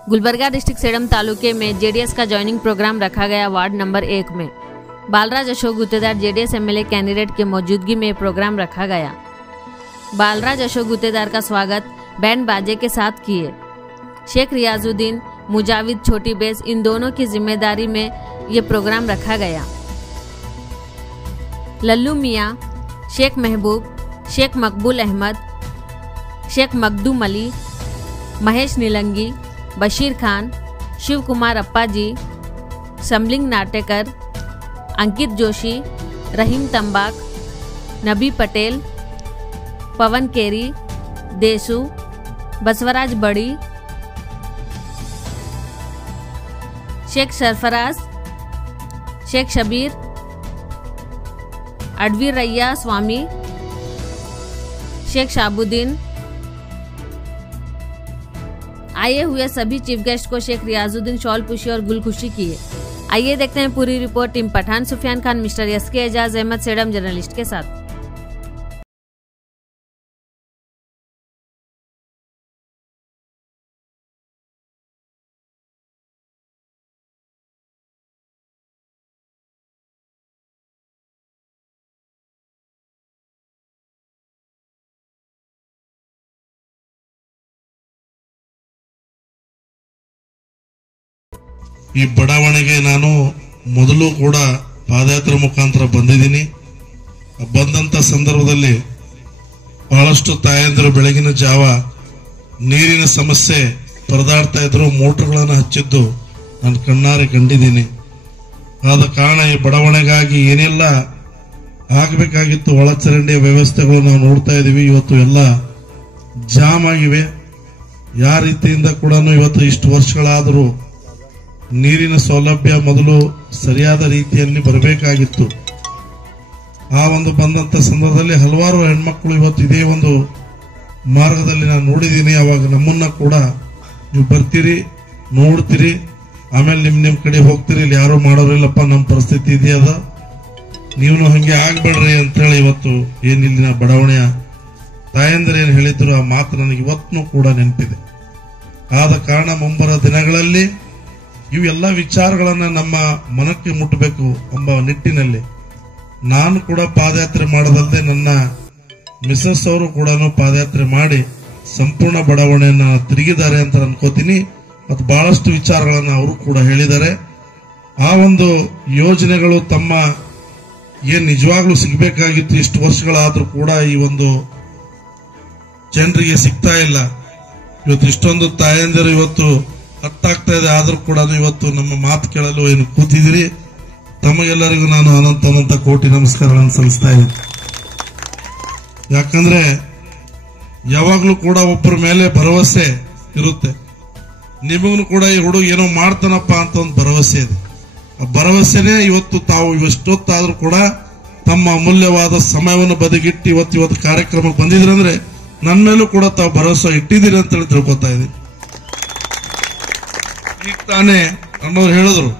Gulbarga district sedum तालुके में JDS का ज्वाइनिंग प्रोग्राम रखा गया। वार्ड नंबर 1 में Balraj Ashok गुत्तेदार JDS MLA candidate की मौजूदगी में प्रोग्राम रखा गया। बालराज अशोक गुत्तेदार का स्वागत बैंड बाजे के साथ किए। शेख रियाजुद्दीन, मुजाविद, छोटी बेस इन दोनों की जिम्मेदारी में ये प्रोग्राम रखा गया। लल्लू मियाँ, शेख महबूब, शेख मकबूल अहमद, शेख मखदूम अली, महेश नीलंगी, बशीर खान, शिव कुमार अप्पाजी, समलिंग नाटेकर, अंकित जोशी, रहीम तंबाक, नबी पटेल, पवन केरी, देसू, बसवराज बड़ी, शेख सरफराज, शेख शबीर, अडवीर रैया स्वामी, शेख शाबुद्दीन। आए हुए सभी चीफ गेस्ट को शेख रियाजुद्दीन शॉल पुशी और गुलखुशी किए। आइए देखते हैं पूरी report team Pathan Sufiyan Khan, mister SK Ejaz Ahmed Sedam journalist के साथ। ಈ ಬಡಾವಣೆಗೆ ನಾನು ಮೊದಲು ಕೂಡ ಪಾದಯಾತ್ರೆ ಮುಖಾಂತರ ಬಂದಿದ್ದೀನಿ. ಬಂದಂತ ಸಂದರ್ಭದಲ್ಲಿ ಬಹಳಷ್ಟು ತಾಯಂದಿರು ಬೆಳಗಿನ ಜಾವ ನೀರಿನ ಸಮಸ್ಯೆ ಪರದಾಡ್ತಾ ಇದ್ರು, ಮೋಟರ್ಗಳನ್ನು ಹಚ್ಚಿದ್ದು ನಾನು ಕಣ್ಣಾರೆ ಕಂಡಿದ್ದೀನಿ. ಆದ ಕಾರಣ ಈ ಬಡಾವಣೆಗಾಗಿ ಏನೆಲ್ಲ ಆಗಬೇಕಾಗಿತ್ತು ಒಳಚರಂಡಿಯ ವ್ಯವಸ್ಥೆಗಳು ನಾವು ನೋಡ್ತಾ ಇದೀವಿ. ಇವತ್ತು ಎಲ್ಲ ಜಾಮ್ ಆಗಿವೆ. ಯಾವ ರೀತಿಯಿಂದ ಕೂಡ ಇವತ್ತು ಇಷ್ಟು ವರ್ಷಗಳಾದರೂ ನೀರಿನ ಸೌಲಭ್ಯ ಮೊದಲು ಸರಿಯಾದ ರೀತಿಯಲ್ಲಿ ಬರಬೇಕಾಗಿತ್ತು. ಆ ಒಂದು ಬಂದಂತ ಸಂದರ್ಭದಲ್ಲಿ ಹಲವಾರು ಹೆಣ್ಮಕ್ಳು ಇವತ್ತು ಇದೇ ಒಂದು ಮಾರ್ಗದಲ್ಲಿ ನಾನು ನೋಡಿದ್ದೀನಿ. ಅವಾಗ ನಮ್ಮನ್ನ ಕೂಡ ನೀವು ಬರ್ತೀರಿ, ನೋಡ್ತೀರಿ, ಆಮೇಲೆ ನಿಮ್ ಕಡೆ ಹೋಗ್ತೀರಿ, ಇಲ್ಲಿ ಯಾರು ಮಾಡೋರಿಲ್ಲಪ್ಪ, ನಮ್ಮ ಪರಿಸ್ಥಿತಿ ಇದೆಯದ, ನೀವು ಹಂಗೆ ಆಗ್ಬೇಡ್ರಿ ಅಂತೇಳಿ ಇವತ್ತು ಏನಿಲ್ಲಿನ ಬಡಾವಣೆಯ ತಾಯಂದಿರೇನು ಹೇಳಿದ್ರು ಆ ಮಾತು ನನಗೆ ಇವತ್ತು ಕೂಡ ನೆನಪಿದೆ. ಆದ ಕಾರಣ ಮುಂಬರುವ ದಿನಗಳಲ್ಲಿ ಇವೆಲ್ಲ ವಿಚಾರಗಳನ್ನ ನಮ್ಮ ಮನಕ್ಕೆ ಮುಟ್ಟಬೇಕು ಎಂಬ ನಿಟ್ಟಿನಲ್ಲಿ ನಾನು ಕೂಡ ಪಾದಯಾತ್ರೆ ಮಾಡೋದಲ್ಲದೆ ನನ್ನ ಮಿಸಸ್ ಅವರು ಕೂಡ ಪಾದಯಾತ್ರೆ ಮಾಡಿ ಸಂಪೂರ್ಣ ಬಡಾವಣೆಯನ್ನ ತಿರುಗಿದ್ದಾರೆ ಅಂತ ಅನ್ಕೋತೀನಿ. ಮತ್ತು ಬಹಳಷ್ಟು ವಿಚಾರಗಳನ್ನ ಅವರು ಕೂಡ ಹೇಳಿದ್ದಾರೆ. ಆ ಒಂದು ಯೋಜನೆಗಳು ತಮ್ಮ ಏನ್ ನಿಜವಾಗ್ಲೂ ಸಿಗಬೇಕಾಗಿತ್ತು, ಇಷ್ಟು ವರ್ಷಗಳಾದ್ರೂ ಕೂಡ ಈ ಒಂದು ಜನರಿಗೆ ಸಿಗ್ತಾ ಇಲ್ಲ. ಇವತ್ತು ಇಷ್ಟೊಂದು ತಾಯಂದಿರು ಇವತ್ತು ಹತ್ತಾಗ್ತಾ ಇದೆ, ಆದ್ರೂ ಕೂಡ ಇವತ್ತು ನಮ್ಮ ಮಾತು ಕೇಳಲು ಏನು ಕೂತಿದ್ದೀರಿ. ತಮಗೆಲ್ಲರಿಗೂ ನಾನು ಅನಂತ ಕೋಟಿ ನಮಸ್ಕಾರಗಳನ್ನು ಸಲ್ಲಿಸ್ತಾ ಇದ್ದೀನಿ. ಯಾಕಂದ್ರೆ ಯಾವಾಗ್ಲೂ ಕೂಡ ಒಬ್ಬರ ಮೇಲೆ ಭರವಸೆ ಇರುತ್ತೆ. ನಿಮಗೂ ಕೂಡ ಈ ಹುಡುಗ ಏನೋ ಮಾಡ್ತಾನಪ್ಪ ಅಂತ ಒಂದು ಭರವಸೆ ಇದೆ. ಆ ಭರವಸೆನೇ ಇವತ್ತು ತಾವು ಇಷ್ಟೊತ್ತಾದ್ರೂ ಕೂಡ ತಮ್ಮ ಅಮೂಲ್ಯವಾದ ಸಮಯವನ್ನು ಬದಿಗಿಟ್ಟು ಇವತ್ತು ಕಾರ್ಯಕ್ರಮಕ್ಕೆ ಬಂದಿದ್ರಂದ್ರೆ ನನ್ನ ಮೇಲೂ ಕೂಡ ತಾವು ಭರವಸೆ ಇಟ್ಟಿದ್ದೀರಿ ಅಂತ ಹೇಳಿ ತಿಳ್ಕೊತಾ ಇದ್ದೀನಿ. ಈಗ ತಾನೇ ಅಣ್ಣವ್ರು ಹೇಳಿದ್ರು,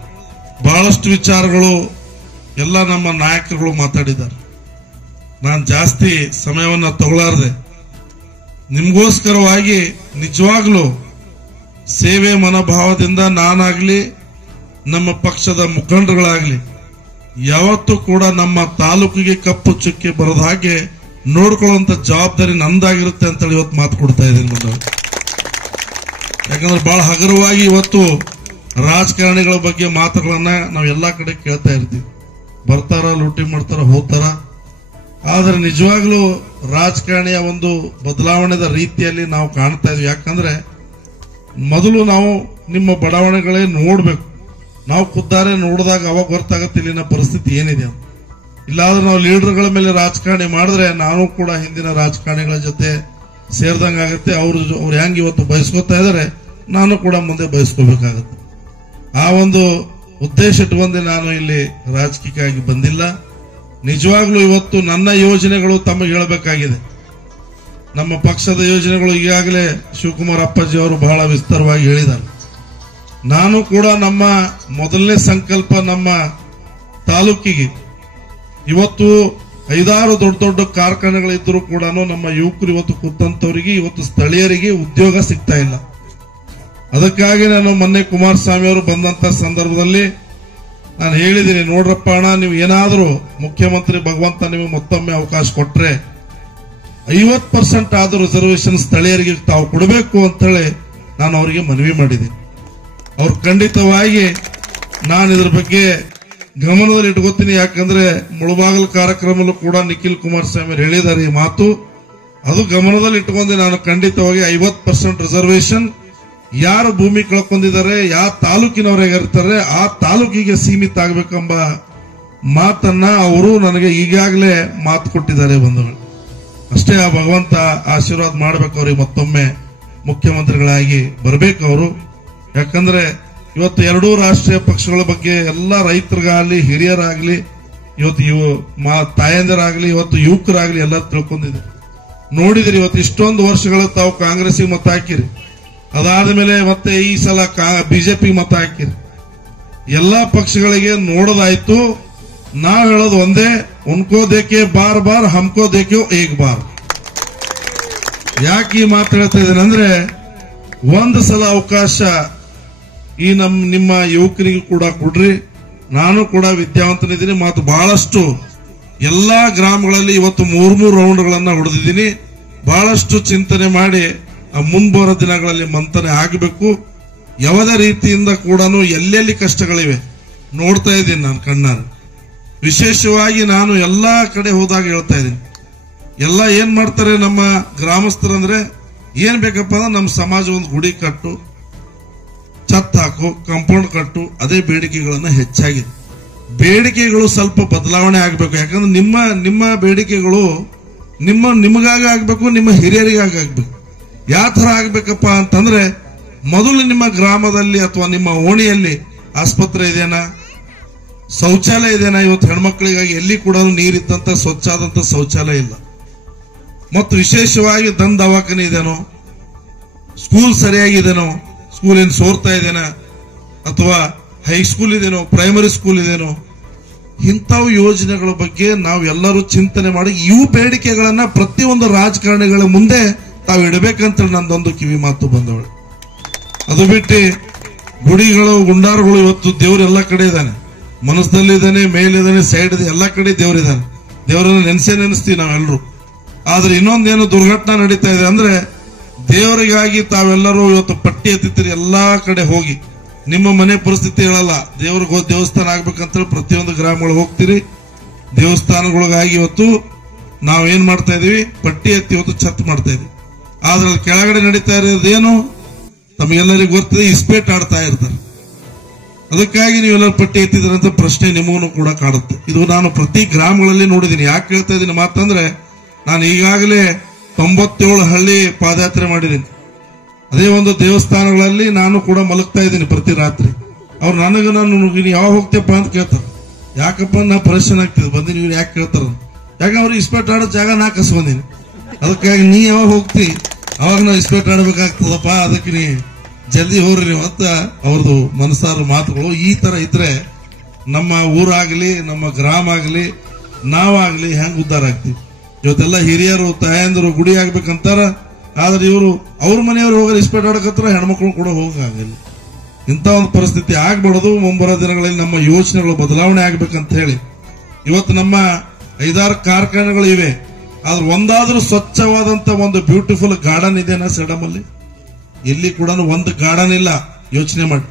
ಬಹಳಷ್ಟು ವಿಚಾರಗಳು ಎಲ್ಲ ನಮ್ಮ ನಾಯಕರುಗಳು ಮಾತಾಡಿದ್ದಾರೆ. ನಾನು ಜಾಸ್ತಿ ಸಮಯವನ್ನ ತಗೊಳ್ಳಾರ್ದೆ ನಿಮ್ಗೋಸ್ಕರವಾಗಿ ನಿಜವಾಗ್ಲೂ ಸೇವೆ ಮನೋಭಾವದಿಂದ ನಾನಾಗ್ಲಿ ನಮ್ಮ ಪಕ್ಷದ ಮುಖಂಡರುಗಳಾಗ್ಲಿ ಯಾವತ್ತೂ ಕೂಡ ನಮ್ಮ ತಾಲೂಕಿಗೆ ಕಪ್ಪು ಚುಕ್ಕೆ ಬರೋದ ಹಾಗೆ ನೋಡ್ಕೊಳ್ಳುವಂತ ಜವಾಬ್ದಾರಿ ನಂದಾಗಿರುತ್ತೆ ಅಂತೇಳಿ ಇವತ್ತು ಮಾತು ಕೊಡ್ತಾ ಇದ್ದೀನಿ. ಯಾಕಂದ್ರೆ ಬಹಳ ಹಗುರವಾಗಿ ಇವತ್ತು ರಾಜಕಾರಣಿಗಳ ಬಗ್ಗೆ ಮಾತುಗಳನ್ನ ನಾವು ಎಲ್ಲಾ ಕಡೆ ಕೇಳ್ತಾ ಇರ್ತೀವಿ. ಬರ್ತಾರ, ಲೂಟಿ ಮಾಡ್ತಾರ, ಹೋಗ್ತಾರ. ಆದ್ರೆ ನಿಜವಾಗ್ಲೂ ರಾಜಕಾರಣಿಯ ಒಂದು ಬದಲಾವಣೆದ ರೀತಿಯಲ್ಲಿ ನಾವು ಕಾಣ್ತಾ ಇದ್ವಿ. ಯಾಕಂದ್ರೆ ಮೊದಲು ನಾವು ನಿಮ್ಮ ಬಡಾವಣೆಗಳೇ ನೋಡ್ಬೇಕು. ನಾವು ಖುದ್ದಾರೆ ನೋಡಿದಾಗ ಅವಾಗ ಗೊತ್ತಾಗತ್ತೆ ಇಲ್ಲಿನ ಪರಿಸ್ಥಿತಿ ಏನಿದೆ ಅಂತ. ಇಲ್ಲಾದ್ರೆ ನಾವು ಲೀಡರ್ಗಳ ಮೇಲೆ ರಾಜಕಾರಣಿ ಮಾಡಿದ್ರೆ ನಾನು ಕೂಡ ಹಿಂದಿನ ರಾಜಕಾರಣಿಗಳ ಜೊತೆ ಸೇರ್ದಂಗಾಗತ್ತೆ. ಅವ್ರು ಹೆಂಗ್ ಇವತ್ತು ಬಯಸ್ಕೊತಾ ಇದಾರೆ, ನಾನು ಕೂಡ ಮುಂದೆ ಬಯಸ್ಕೋಬೇಕಾಗತ್ತೆ. ಆ ಒಂದು ಉದ್ದೇಶ ಇಟ್ಕೊಂಡೆ ನಾನು ಇಲ್ಲಿ ರಾಜಕೀಯಕ್ಕಾಗಿ ಬಂದಿಲ್ಲ. ನಿಜವಾಗ್ಲೂ ಇವತ್ತು ನನ್ನ ಯೋಜನೆಗಳು ತಮಗೆ ಹೇಳಬೇಕಾಗಿದೆ. ನಮ್ಮ ಪಕ್ಷದ ಯೋಜನೆಗಳು ಈಗಾಗಲೇ ಶಿವಕುಮಾರ್ ಅಪ್ಪಾಜಿ ಅವರು ಬಹಳ ವಿಸ್ತಾರವಾಗಿ ಹೇಳಿದ್ದಾರೆ. ನಾನು ಕೂಡ ನಮ್ಮ ಮೊದಲನೇ ಸಂಕಲ್ಪ ನಮ್ಮ ತಾಲೂಕಿಗೆ ಇವತ್ತು 5-6 ದೊಡ್ಡ ಕಾರ್ಖಾನೆಗಳಿದ್ರೂ ಕೂಡ ನಮ್ಮ ಯುವಕರು ಇವತ್ತು ಕೂತಂತವರಿಗೆ ಇವತ್ತು ಸ್ಥಳೀಯರಿಗೆ ಉದ್ಯೋಗ ಸಿಗ್ತಾ ಇಲ್ಲ. ಅದಕ್ಕಾಗಿ ನಾನು ಮೊನ್ನೆ ಕುಮಾರಸ್ವಾಮಿ ಅವರು ಬಂದಂತ ಸಂದರ್ಭದಲ್ಲಿ ನಾನು ಹೇಳಿದ್ದೀನಿ, ನೋಡ್ರಪ್ಪ ಅಣ್ಣ, ನೀವು ಏನಾದರೂ ಮುಖ್ಯಮಂತ್ರಿ ಭಗವಂತ ನಿಮಗೆ ಮತ್ತೊಮ್ಮೆ ಅವಕಾಶ ಕೊಟ್ರೆ 50% ಆದರೂ ರಿಸರ್ವೇಶನ್ ಸ್ಥಳೀಯರಿಗೆ ತಾವು ಕೊಡಬೇಕು ಅಂತೇಳಿ ನಾನು ಅವರಿಗೆ ಮನವಿ ಮಾಡಿದ್ದೀನಿ. ಅವ್ರು ಖಂಡಿತವಾಗಿ ನಾನು ಇದ್ರ ಬಗ್ಗೆ ಗಮನದಲ್ಲಿ ಇಟ್ಕೋತೀನಿ. ಯಾಕಂದ್ರೆ ಮುಳಬಾಗಲ್ ಕಾರ್ಯಕ್ರಮದಲ್ಲೂ ಕೂಡ ನಿಖಿಲ್ ಕುಮಾರಸ್ವಾಮಿ ಹೇಳಿದ್ದಾರೆ ಈ ಮಾತು. ಅದು ಗಮನದಲ್ಲಿ ಇಟ್ಕೊಂಡು ನಾನು ಖಂಡಿತವಾಗಿ 50% ರಿಸರ್ವೇಶನ್ ಯಾರು ಭೂಮಿ ಕಳ್ಕೊಂಡಿದ್ದಾರೆ, ಯಾವ ತಾಲೂಕಿನವರಾಗಿರ್ತಾರೆ ಆ ತಾಲೂಕಿಗೆ ಸೀಮಿತ ಆಗಬೇಕೆಂಬ ಮಾತನ್ನ ಅವರು ನನಗೆ ಈಗಾಗಲೇ ಮಾತು ಕೊಟ್ಟಿದ್ದಾರೆ ಬಂಧುಗಳು. ಅಷ್ಟೇ ಆ ಭಗವಂತ ಆಶೀರ್ವಾದ ಮಾಡಬೇಕು, ಅವ್ರಿಗೆ ಮತ್ತೊಮ್ಮೆ ಮುಖ್ಯಮಂತ್ರಿಗಳಾಗಿ ಬರಬೇಕು ಅವರು. ಯಾಕಂದ್ರೆ ಇವತ್ತು ಎರಡೂ ರಾಷ್ಟ್ರೀಯ ಪಕ್ಷಗಳ ಬಗ್ಗೆ ಎಲ್ಲ ರೈತರಿಗಾಗಲಿ ಹಿರಿಯರಾಗಲಿ ಇವತ್ತು ತಾಯಂದಿರಾಗಲಿ ಇವತ್ತು ಯುವಕರಾಗಲಿ ಎಲ್ಲ ತಿಳ್ಕೊಂಡಿದೆ. ನೋಡಿದ್ರಿ ಇವತ್ತು ಇಷ್ಟೊಂದು ವರ್ಷಗಳ ತಾವು ಕಾಂಗ್ರೆಸ್ಗೆ ಮತ ಹಾಕಿರಿ, ಅದಾದ ಮೇಲೆ ಮತ್ತೆ ಈ ಸಲ ಬಿಜೆಪಿ ಮತ ಹಾಕಿರಿ. ಎಲ್ಲಾ ಪಕ್ಷಗಳಿಗೆ ನೋಡೋದಾಯ್ತು. ನಾವು ಹೇಳೋದು ಒಂದೇ, ಉನ್ಕೋ ದೇಕೆ ಬಾರ್ ಬಾರ್ ಹಮ್ಕೋ ದೇಖ್ಯೋ ಏಕ್ ಬಾರ್. ಯಾಕೆ ಈ ಮಾತು ಹೇಳ್ತಾ ಇದ್ದೇನೆ ಅಂದ್ರೆ, ಒಂದು ಸಲ ಅವಕಾಶ ಈ ನಿಮ್ಮ ಯುವಕರಿಗೂ ಕೂಡ ಕೊಡ್ರಿ. ನಾನು ಕೂಡ ವಿದ್ಯಾವಂತನಿದ್ದೀನಿ ಮತ್ತು ಬಹಳಷ್ಟು ಎಲ್ಲಾ ಗ್ರಾಮಗಳಲ್ಲಿ ಇವತ್ತು 3 ರೌಂಡ್ಗಳನ್ನ ಹೊಡೆದಿದ್ದೀನಿ. ಬಹಳಷ್ಟು ಚಿಂತನೆ ಮಾಡಿ ಮುಂಬರುವ ದಿನಗಳಲ್ಲಿ ಮಂಥನೆ ಆಗಬೇಕು. ಯಾವುದೇ ರೀತಿಯಿಂದ ಕೂಡ ಎಲ್ಲೆಲ್ಲಿ ಕಷ್ಟಗಳಿವೆ ನೋಡ್ತಾ ಇದ್ದೀನಿ ನಾನು ಕಣ್ಣಾರೆ. ವಿಶೇಷವಾಗಿ ನಾನು ಎಲ್ಲಾ ಕಡೆ ಹೋದಾಗ ಹೇಳ್ತಾ ಇದ್ದೀನಿ, ಎಲ್ಲ ಏನ್ ಮಾಡ್ತಾರೆ ನಮ್ಮ ಗ್ರಾಮಸ್ಥರಂದ್ರೆ, ಏನ್ ಬೇಕಪ್ಪ ಅಂದ್ರೆ ನಮ್ಮ ಸಮಾಜ ಒಂದು ಗುಡಿ ಕಟ್ಟು, ಛತ್ ಹಾಕು, ಕಾಂಪೌಂಡ್ ಕಟ್ಟು, ಅದೇ ಬೇಡಿಕೆಗಳನ್ನ ಹೆಚ್ಚಾಗಿದೆ. ಬೇಡಿಕೆಗಳು ಸ್ವಲ್ಪ ಬದಲಾವಣೆ ಆಗಬೇಕು. ಯಾಕಂದ್ರೆ ನಿಮ್ಮ ಬೇಡಿಕೆಗಳು ನಿಮಗಾಗಿ ಆಗ್ಬೇಕು, ನಿಮ್ಮ ಹಿರಿಯರಿಗಾಗಿ ಆಗ್ಬೇಕು. ಯಾವ ತರ ಆಗ್ಬೇಕಪ್ಪ ಅಂತಂದ್ರೆ, ಮೊದಲು ನಿಮ್ಮ ಗ್ರಾಮದಲ್ಲಿ ಅಥವಾ ನಿಮ್ಮ ಓಣಿಯಲ್ಲಿ ಆಸ್ಪತ್ರೆ ಇದೆನಾ, ಶೌಚಾಲಯ ಇದೆನಾ? ಇವತ್ತು ಹೆಣ್ಮಕ್ಳಿಗಾಗಿ ಎಲ್ಲಿ ಕೂಡ ನೀರಿದ್ದಂತ ಸ್ವಚ್ಛಾದಂತ ಶೌಚಾಲಯ ಇಲ್ಲ. ಮತ್ತು ವಿಶೇಷವಾಗಿ ದವಾಖಾನೆ ಇದೆನೋ, ಸ್ಕೂಲ್ ಸರಿಯಾಗಿದೆನೋ, ಸ್ಕೂಲ್ ಏನು ಸೋರ್ತಾ ಇದೆನಾ, ಅಥವಾ ಹೈಸ್ಕೂಲ್ ಇದೆನೋ, ಪ್ರೈಮರಿ ಸ್ಕೂಲ್ ಇದೆನೋ, ಇಂಥವು ಯೋಜನೆಗಳ ಬಗ್ಗೆ ನಾವು ಎಲ್ಲರೂ ಚಿಂತನೆ ಮಾಡಿ ಇವು ಬೇಡಿಕೆಗಳನ್ನ ಪ್ರತಿಯೊಂದು ರಾಜಕಾರಣಿಗಳ ಮುಂದೆ ತಾವು ಇಡಬೇಕಂತ ನಂದೊಂದು ಕಿವಿ ಮಾತು ಬಂದವಳು. ಅದು ಬಿಟ್ಟು ಗುಡಿಗಳು ಗುಂಡಾರುಗಳು ಇವತ್ತು ದೇವ್ರು ಎಲ್ಲ ಕಡೆ ಇದ್ದಾನೆ, ಮನಸ್ಸಲ್ಲಿದ್ದಾನೆ, ಮೇಲಿದ್ದಾನೆ, ಸೈಡ್ ಇದೆ, ಎಲ್ಲ ಕಡೆ ದೇವರಿದ್ದಾನೆ. ದೇವರನ್ನ ನೆನೆಸ್ತೀವಿ ನಾವೆಲ್ಲರೂ. ಆದ್ರೆ ಇನ್ನೊಂದೇನು ದುರ್ಘಟನೆ ನಡೀತಾ ಇದೆ ಅಂದ್ರೆ, ದೇವರಿಗಾಗಿ ತಾವೆಲ್ಲರೂ ಇವತ್ತು ಪಟ್ಟಿ ಎತ್ತಿರ್ತೀರಿ ಎಲ್ಲಾ ಕಡೆ ಹೋಗಿ. ನಿಮ್ಮ ಮನೆ ಪರಿಸ್ಥಿತಿ ಹೇಳಲ್ಲ, ದೇವಸ್ಥಾನ ಆಗ್ಬೇಕಂತ ಪ್ರತಿಯೊಂದು ಗ್ರಾಮಗಳಿಗೆ ಹೋಗ್ತೀರಿ. ದೇವಸ್ಥಾನಗಳಿಗಾಗಿ ಇವತ್ತು ನಾವೇನ್ ಮಾಡ್ತಾ ಇದೀವಿ, ಪಟ್ಟಿ ಎತ್ತಿ ಇವತ್ತು ಛತ್ ಮಾಡ್ತಾ ಇದೀವಿ. ಆದ್ರೆ ಕೆಳಗಡೆ ನಡೀತಾ ಇರೋದೇನು ತಮಗೆಲ್ಲರಿಗೂ ಗೊತ್ತಿದೆ, ಇಸ್ಪೇಟ್ ಆಡ್ತಾ ಇರ್ತಾರೆ. ಅದಕ್ಕಾಗಿ ನೀವೆಲ್ಲರೂ ಪಟ್ಟಿ ಎತ್ತಿದ್ರಂತ ಪ್ರಶ್ನೆ ನಿಮಗೂ ಕೂಡ ಕಾಡುತ್ತೆ. ಇದು ನಾನು ಪ್ರತಿ ಗ್ರಾಮಗಳಲ್ಲಿ ನೋಡಿದ್ದೀನಿ. ಯಾಕೆ ಹೇಳ್ತಾ ಇದ್ದೀನಿ ಮಾತಂದ್ರೆ, ನಾನು ಈಗಾಗಲೇ 97 ಹಳ್ಳಿ ಪಾದಯಾತ್ರೆ ಮಾಡಿದ್ದೀನಿ. ಅದೇ ಒಂದು ದೇವಸ್ಥಾನಗಳಲ್ಲಿ ನಾನು ಕೂಡ ಮಲಗ್ತಾ ಇದ್ದೀನಿ ಪ್ರತಿ ರಾತ್ರಿ. ಅವ್ರು ನಾನು ಯಾವಾಗ ಹೋಗ್ತೇಪ್ಪ ಅಂತ ಕೇಳ್ತಾರೆ. ಯಾಕಪ್ಪ ನಾ ಪರಿಶನ್ ಆಗ್ತಿದ್ದೆ ಬಂದಿ, ನೀವು ಯಾಕೆ ಕೇಳ್ತಾರ? ಯಾಕಂದ್ರೆ ಅವ್ರಿಗೆ ಇಸ್ಪೇಟ್ ಆಡೋ ಜಾಗ ನಾ ಕಸ್ ಬಂದೀನಿ. ಅದಕ್ಕಾಗಿ ನೀ ಯಾವಾಗ ಹೋಗ್ತಿ ಅವಾಗ ನಾವು ಇಸ್ಪೇಟ್ ಆಡ್ಬೇಕಾಗ್ತದಪ್ಪ, ಅದಕ್ಕೆ ನೀ ಜಲ್ದಿ ಹೋಗ್ರಿ ನೀವು ಅಂತ ಅವ್ರದ್ದು ಮನಸ್ಸಾರ ಮಾತುಗಳು. ಈ ತರ ಇದ್ರೆ ನಮ್ಮ ಊರಾಗ್ಲಿ, ನಮ್ಮ ಗ್ರಾಮ ಆಗಲಿ, ನಾವಾಗ್ಲಿ ಹೆಂಗ್ ಉದ್ಧಾರ ಆಗ್ತೀವಿ? ಇವತ್ತೆಲ್ಲ ಹಿರಿಯರು ತಾಯಂದರು ಗುಡಿ ಆಗ್ಬೇಕಂತಾರ, ಆದ್ರೆ ಇವರು ಅವ್ರ ಮನೆಯವರು ಹೋಗಿ ಇಸ್ಪೇಟ್ ಆಡಕತ್ರ, ಹೆಣ್ಮಕ್ಳು ಕೂಡ ಹೋಗಕ್ಕಾಗಲ್ಲ. ಇಂಥ ಒಂದು ಪರಿಸ್ಥಿತಿ ಆಗ್ಬಾರ್ದು. ಮುಂಬರೋ ದಿನಗಳಲ್ಲಿ ನಮ್ಮ ಯೋಚನೆಗಳು ಬದಲಾವಣೆ ಆಗ್ಬೇಕಂತ ಹೇಳಿ ಇವತ್ತು ನಮ್ಮ 5-6 ಕಾರ್ಖಾನೆಗಳು ಇವೆ. ಆದ್ರೆ ಒಂದಾದ್ರೂ ಸ್ವಚ್ಛವಾದಂತ ಒಂದು ಬ್ಯೂಟಿಫುಲ್ ಗಾರ್ಡನ್ ಇದೆನಾ ಸೇಡಂ ಅಲ್ಲಿ? ಎಲ್ಲಿ ಕೂಡ ಒಂದು ಗಾರ್ಡನ್ ಇಲ್ಲ. ಯೋಚನೆ ಮಾಡಿ.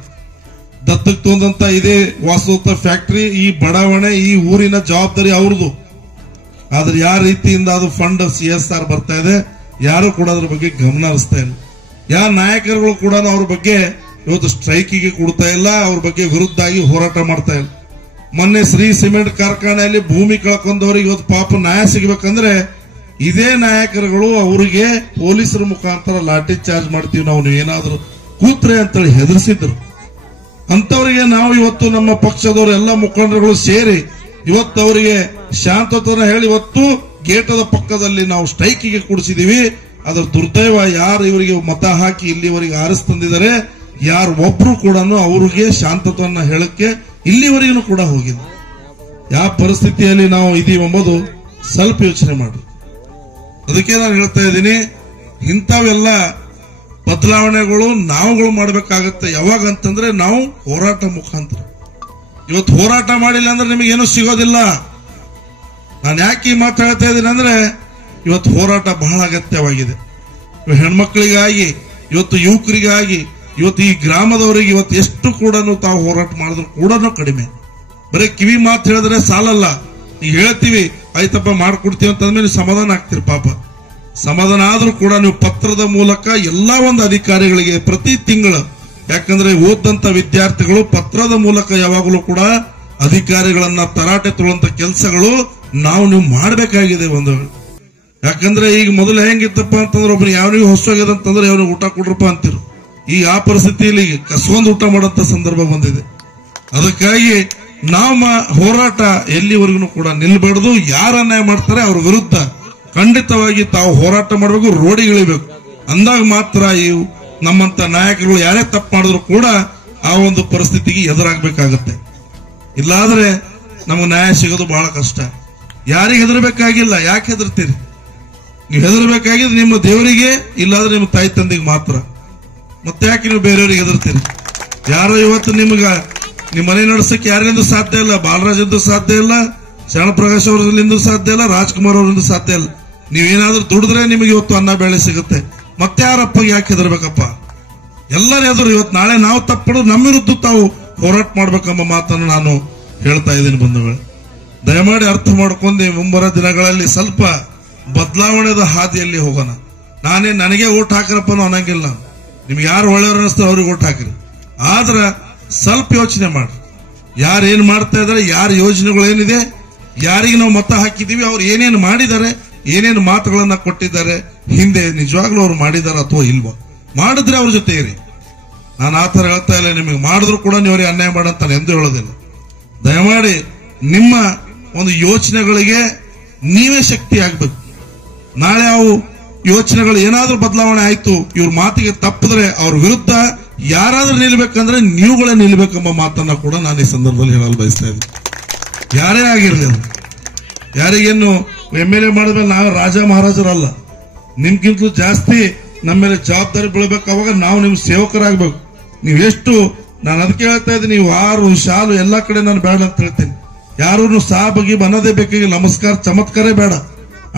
ದತ್ತಕ್ಕೆ ತೊಂದಂತ ಇದೇ ವಾಸೋತ್ತ ಫ್ಯಾಕ್ಟರಿ, ಈ ಬಡಾವಣೆ, ಈ ಊರಿನ ಜವಾಬ್ದಾರಿ ಅವ್ರದ್ದು. ಆದ್ರೆ ಯಾವ ರೀತಿಯಿಂದ ಅದು ಫಂಡ್ CSR ಬರ್ತಾ ಇದೆ, ಯಾರು ಕೂಡ ಅದ್ರ ಬಗ್ಗೆ ಗಮನ ಹರಿಸ್ತಾ ಇಲ್ಲ. ಯಾವ ನಾಯಕರುಗಳು ಕೂಡ ಅವ್ರ ಬಗ್ಗೆ ಇವತ್ತು ಸ್ಟ್ರೈಕಿಗೆ ಕೊಡ್ತಾ ಇಲ್ಲ, ಅವ್ರ ಬಗ್ಗೆ ವಿರುದ್ಧಾಗಿ ಹೋರಾಟ ಮಾಡ್ತಾ ಇಲ್ಲ. ಮೊನ್ನೆ ಶ್ರೀ ಸಿಮೆಂಟ್ ಕಾರ್ಖಾನೆಯಲ್ಲಿ ಭೂಮಿ ಕಳ್ಕೊಂಡವ್ರಿಗೆ ಇವತ್ತು ಪಾಪ ನ್ಯಾಯ ಸಿಗಬೇಕಂದ್ರೆ ಇದೇ ನಾಯಕರುಗಳು ಅವರಿಗೆ ಪೊಲೀಸರ ಮುಖಾಂತರ ಲಾಠಿ ಚಾರ್ಜ್ ಮಾಡ್ತೀವಿ ನಾವು, ನೀವು ಏನಾದ್ರು ಕೂತ್ರೆ ಅಂತೇಳಿ ಹೆದರ್ಸಿದ್ರು. ಅಂತವರಿಗೆ ನಾವು ಇವತ್ತು ನಮ್ಮ ಪಕ್ಷದವರು ಎಲ್ಲ ಮುಖಂಡರುಗಳು ಸೇರಿ ಇವತ್ತು ಅವರಿಗೆ ಶಾಂತತನ ಹೇಳಿ ಇವತ್ತು ಗೇಟದ ಪಕ್ಕದಲ್ಲಿ ನಾವು ಸ್ಟ್ರೈಕಿಗೆ ಕೂಡಿಸಿದೀವಿ. ಅದರ ದುರ್ದೈವ ಯಾರು ಇವರಿಗೆ ಮತ ಹಾಕಿ ಇಲ್ಲಿವರೆಗೆ ಆರಿಸ್ತಂದಿದ್ದಾರೆ, ಯಾರು ಒಬ್ರು ಕೂಡ ಅವ್ರಿಗೆ ಶಾಂತತನ ಹೇಳಕ್ಕೆ ಇಲ್ಲಿವರೆಗೂ ಕೂಡ ಹೋಗಿದೆ. ಯಾವ ಪರಿಸ್ಥಿತಿಯಲ್ಲಿ ನಾವು ಇದೀವಿ ಎಂಬುದು ಸ್ವಲ್ಪ ಯೋಚನೆ ಮಾಡಿ. ಅದಕ್ಕೆ ನಾನು ಹೇಳ್ತಾ ಇದ್ದೀನಿ, ಇಂಥವೆಲ್ಲ ಬದಲಾವಣೆಗಳು ನಾವುಗಳು ಮಾಡಬೇಕಾಗತ್ತೆ. ಯಾವಾಗ ಅಂತಂದ್ರೆ ನಾವು ಹೋರಾಟ ಮುಖಾಂತರ. ಇವತ್ತು ಹೋರಾಟ ಮಾಡಿಲ್ಲ ಅಂದ್ರೆ ನಿಮಗೇನು ಸಿಗೋದಿಲ್ಲ. ನಾನು ಯಾಕೆ ಈ ಮಾತು ಹೇಳ್ತಾ ಇದ್ದೀನಿ ಅಂದ್ರೆ ಇವತ್ತು ಹೋರಾಟ ಬಹಳ ಅಗತ್ಯವಾಗಿದೆ. ಹೆಣ್ಮಕ್ಳಿಗಾಗಿ, ಇವತ್ತು ಯುವಕರಿಗಾಗಿ, ಇವತ್ತು ಈ ಗ್ರಾಮದವರಿಗೆ ಇವತ್ತು ಎಷ್ಟು ಕೂಡ ತಾವು ಹೋರಾಟ ಮಾಡಿದ್ರು ಕೂಡ ಕಡಿಮೆ. ಬರೀ ಕಿವಿ ಮಾತು ಹೇಳಿದ್ರೆ ಸಾಲಲ್ಲ. ಈಗ ಹೇಳ್ತೀವಿ ಆಯ್ತಪ್ಪ ಮಾಡ್ಕೊಡ್ತೀವಿ ಅಂತಂದ್ಮೇಲೆ ಸಮಾಧಾನ ಆಗ್ತಿರಿ. ಪಾಪ ಸಮಾಧಾನ ಆದ್ರೂ ಕೂಡ ನೀವು ಪತ್ರದ ಮೂಲಕ ಎಲ್ಲಾ ಒಂದು ಅಧಿಕಾರಿಗಳಿಗೆ ಪ್ರತಿ ತಿಂಗಳು, ಯಾಕಂದ್ರೆ ಓದಂತ ವಿದ್ಯಾರ್ಥಿಗಳು ಪತ್ರದ ಮೂಲಕ ಯಾವಾಗಲೂ ಕೂಡ ಅಧಿಕಾರಿಗಳನ್ನ ತರಾಟೆ ತುಳುವಂತ ಕೆಲಸಗಳು ನೀವು ಮಾಡಬೇಕಾಗಿದೆ. ಒಂದು ಯಾಕಂದ್ರೆ ಈಗ ಮೊದಲು ಹೆಂಗಿತ್ತಪ್ಪ ಅಂತಂದ್ರೆ ಒಬ್ಬರು ಯಾವನಿಗೆ ಹೊಸೋಗ್ಯದ ಅಂತಂದ್ರೆ ಅವನಿಗೆ ಊಟ ಕೊಡ್ರಪ್ಪ ಅಂತಿರು. ಈಗ ಆ ಪರಿಸ್ಥಿತಿಯಲ್ಲಿ ಕಸ್ಕೊಂಡ್ ಊಟ ಮಾಡೋಂತ ಸಂದರ್ಭ ಬಂದಿದೆ. ಅದಕ್ಕಾಗಿ ನಮ್ಮ ಹೋರಾಟ ಎಲ್ಲಿವರೆಗೂ ಕೂಡ ನಿಲ್ಬಾರ್ದು. ಯಾರು ಅನ್ಯಾಯ ಮಾಡ್ತಾರೆ ಅವ್ರ ವಿರುದ್ಧ ಖಂಡಿತವಾಗಿ ತಾವು ಹೋರಾಟ ಮಾಡಬೇಕು, ರೋಡಿಗಿಳಿಬೇಕು. ಅಂದಾಗ ಮಾತ್ರ ಇವು ನಮ್ಮಂತ ನಾಯಕರುಗಳು ಯಾರೇ ತಪ್ಪು ಮಾಡಿದ್ರು ಕೂಡ ಆ ಒಂದು ಪರಿಸ್ಥಿತಿಗೆ ಎದುರಾಗಬೇಕಾಗತ್ತೆ. ಇಲ್ಲಾದ್ರೆ ನಮಗೆ ನ್ಯಾಯ ಸಿಗೋದು ಬಹಳ ಕಷ್ಟ. ಯಾರಿಗೆ ಹೆದರ್ಬೇಕಾಗಿಲ್ಲ. ಯಾಕೆ ಹೆದರ್ತೀರಿ? ನೀವು ಹೆದರ್ಬೇಕಾಗಿದ್ರೆ ನಿಮ್ಮ ದೇವರಿಗೆ, ಇಲ್ಲಾದ್ರೆ ನಿಮ್ಮ ತಾಯಿ ತಂದೆಗೆ ಮಾತ್ರ. ಮತ್ತೆ ಯಾಕೆ ನೀವು ಬೇರೆಯವರಿಗೆ ಹೆದರ್ತೀರಿ? ಯಾರೋ ಇವತ್ತು ನಿಮ್ಮ ಮನೆ ನಡೆಸಕ್ಕೆ ಯಾರಿಂದೂ ಸಾಧ್ಯ ಇಲ್ಲ. ಬಾಲರಾಜ್ ಸಾಧ್ಯ ಇಲ್ಲ, ಶರಣಪ್ರಕಾಶ್ ಅವರಿಂದ ಸಾಧ್ಯ ಇಲ್ಲ, ರಾಜ್ಕುಮಾರ್ ಅವರಿಂದ ಸಾಧ್ಯ ಇಲ್ಲ. ನೀವೇನಾದ್ರೂ ದುಡಿದ್ರೆ ನಿಮಗೆ ಇವತ್ತು ಅನ್ನ ಬೇಳೆ ಸಿಗುತ್ತೆ. ಮತ್ತೆ ಯಾರಪ್ಪಗೆ ಯಾಕೆ ಹೆದರ್ಬೇಕಪ್ಪ? ಎಲ್ಲರೂ ಎದುರು. ಇವತ್ತು ನಾಳೆ ನಾವು ತಪ್ಪಡು ನಮ್ಮ ವಿರುದ್ಧ ತಾವು ಹೋರಾಟ ಮಾಡ್ಬೇಕೆಂಬ ಮಾತನ್ನು ನಾನು ಹೇಳ್ತಾ ಇದ್ದೀನಿ ಬಂಧುಗಳೇ. ದಯಮಾಡಿ ಅರ್ಥ ಮಾಡ್ಕೊಂಡು ಮುಂಬರೋ ದಿನಗಳಲ್ಲಿ ಸ್ವಲ್ಪ ಬದಲಾವಣೆದ ಹಾದಿಯಲ್ಲಿ ಹೋಗೋಣ. ನನಗೆ ಓಟ್ ಹಾಕಿರಪ್ಪ ಅನ್ನಂಗಿಲ್ಲ. ನಿಮ್ಗೆ ಯಾರು ಒಳ್ಳೆಯವರು ಅನಿಸ್ತಾರೆ ಅವ್ರಿಗೆ ಓಟ್ ಹಾಕಿರಿ. ಆದ್ರೆ ಸ್ವಲ್ಪ ಯೋಚನೆ ಮಾಡಿ, ಯಾರು ಏನ್ ಮಾಡ್ತಾ ಇದಾರೆ, ಯಾರ ಯೋಜನೆಗಳೇನಿದೆ, ಯಾರಿಗೆ ನಾವು ಮತ ಹಾಕಿದೀವಿ, ಅವ್ರು ಏನೇನು ಮಾಡಿದ್ದಾರೆ, ಏನೇನು ಮಾತುಗಳನ್ನ ಕೊಟ್ಟಿದ್ದಾರೆ, ಹಿಂದೆ ನಿಜವಾಗ್ಲೂ ಅವ್ರು ಮಾಡಿದಾರ ಅಥವಾ ಇಲ್ವಾ? ಮಾಡಿದ್ರೆ ಅವ್ರ ಜೊತೆ ಇರಿ. ನಾನು ಆ ತರ ಹೇಳ್ತಾ ಇಲ್ಲ. ನಿಮಗೆ ಮಾಡಿದ್ರು ಕೂಡ ನೀವರಿಗೆ ಅನ್ಯಾಯ ಮಾಡಂತ ಎಂದೂ ಹೇಳೋದಿಲ್ಲ. ದಯಮಾಡಿ ನಿಮ್ಮ ಒಂದು ಯೋಚನೆಗಳಿಗೆ ನೀವೇ ಶಕ್ತಿ ಆಗ್ಬೇಕು. ನಾಳೆ ಅವು ಯೋಚನೆಗಳು ಏನಾದ್ರೂ ಬದಲಾವಣೆ ಆಯ್ತು, ಇವ್ರ ಮಾತಿಗೆ ತಪ್ಪಿದ್ರೆ ಅವ್ರ ವಿರುದ್ಧ ಯಾರಾದ್ರೂ ನಿಲ್ಬೇಕಂದ್ರೆ ನೀವುಗಳೇ ನಿಲ್ಬೇಕೆಂಬ ಮಾತನ್ನ ಕೂಡ ನಾನು ಈ ಸಂದರ್ಭದಲ್ಲಿ ಹೇಳಲು ಬಯಸ್ತಾ ಇದ್ದೀನಿ. ಯಾರೇ ಆಗಿರಲಿ, ಅದು ಯಾರಿಗೇನು MLA ಮಾಡಿದ್ಮೇಲೆ ನಾವು ರಾಜ ಮಹಾರಾಜರಲ್ಲ. ನಿಮ್ಗಿಂತಲೂ ಜಾಸ್ತಿ ನಮ್ಮ ಮೇಲೆ ಜವಾಬ್ದಾರಿ ಬೀಳ್ಬೇಕು. ಅವಾಗ ನಾವು ನಿಮ್ ಸೇವಕರಾಗಬೇಕು. ನೀವು ಎಷ್ಟು, ನಾನು ಅದಕ್ಕೆ ಹೇಳ್ತಾ ಇದ್ದೀನಿ, ನೀವು ಆರು ಶಾಲು ಎಲ್ಲಾ ಕಡೆ ನಾನು ಬೇಡ ಅಂತ ಹೇಳ್ತೀನಿ. ಯಾರು ಸಾಬಗಿ ಅನ್ನೋದೇ ಬೇಕಾಗಿ ನಮಸ್ಕಾರ ಚಮತ್ಕಾರೇ ಬೇಡ.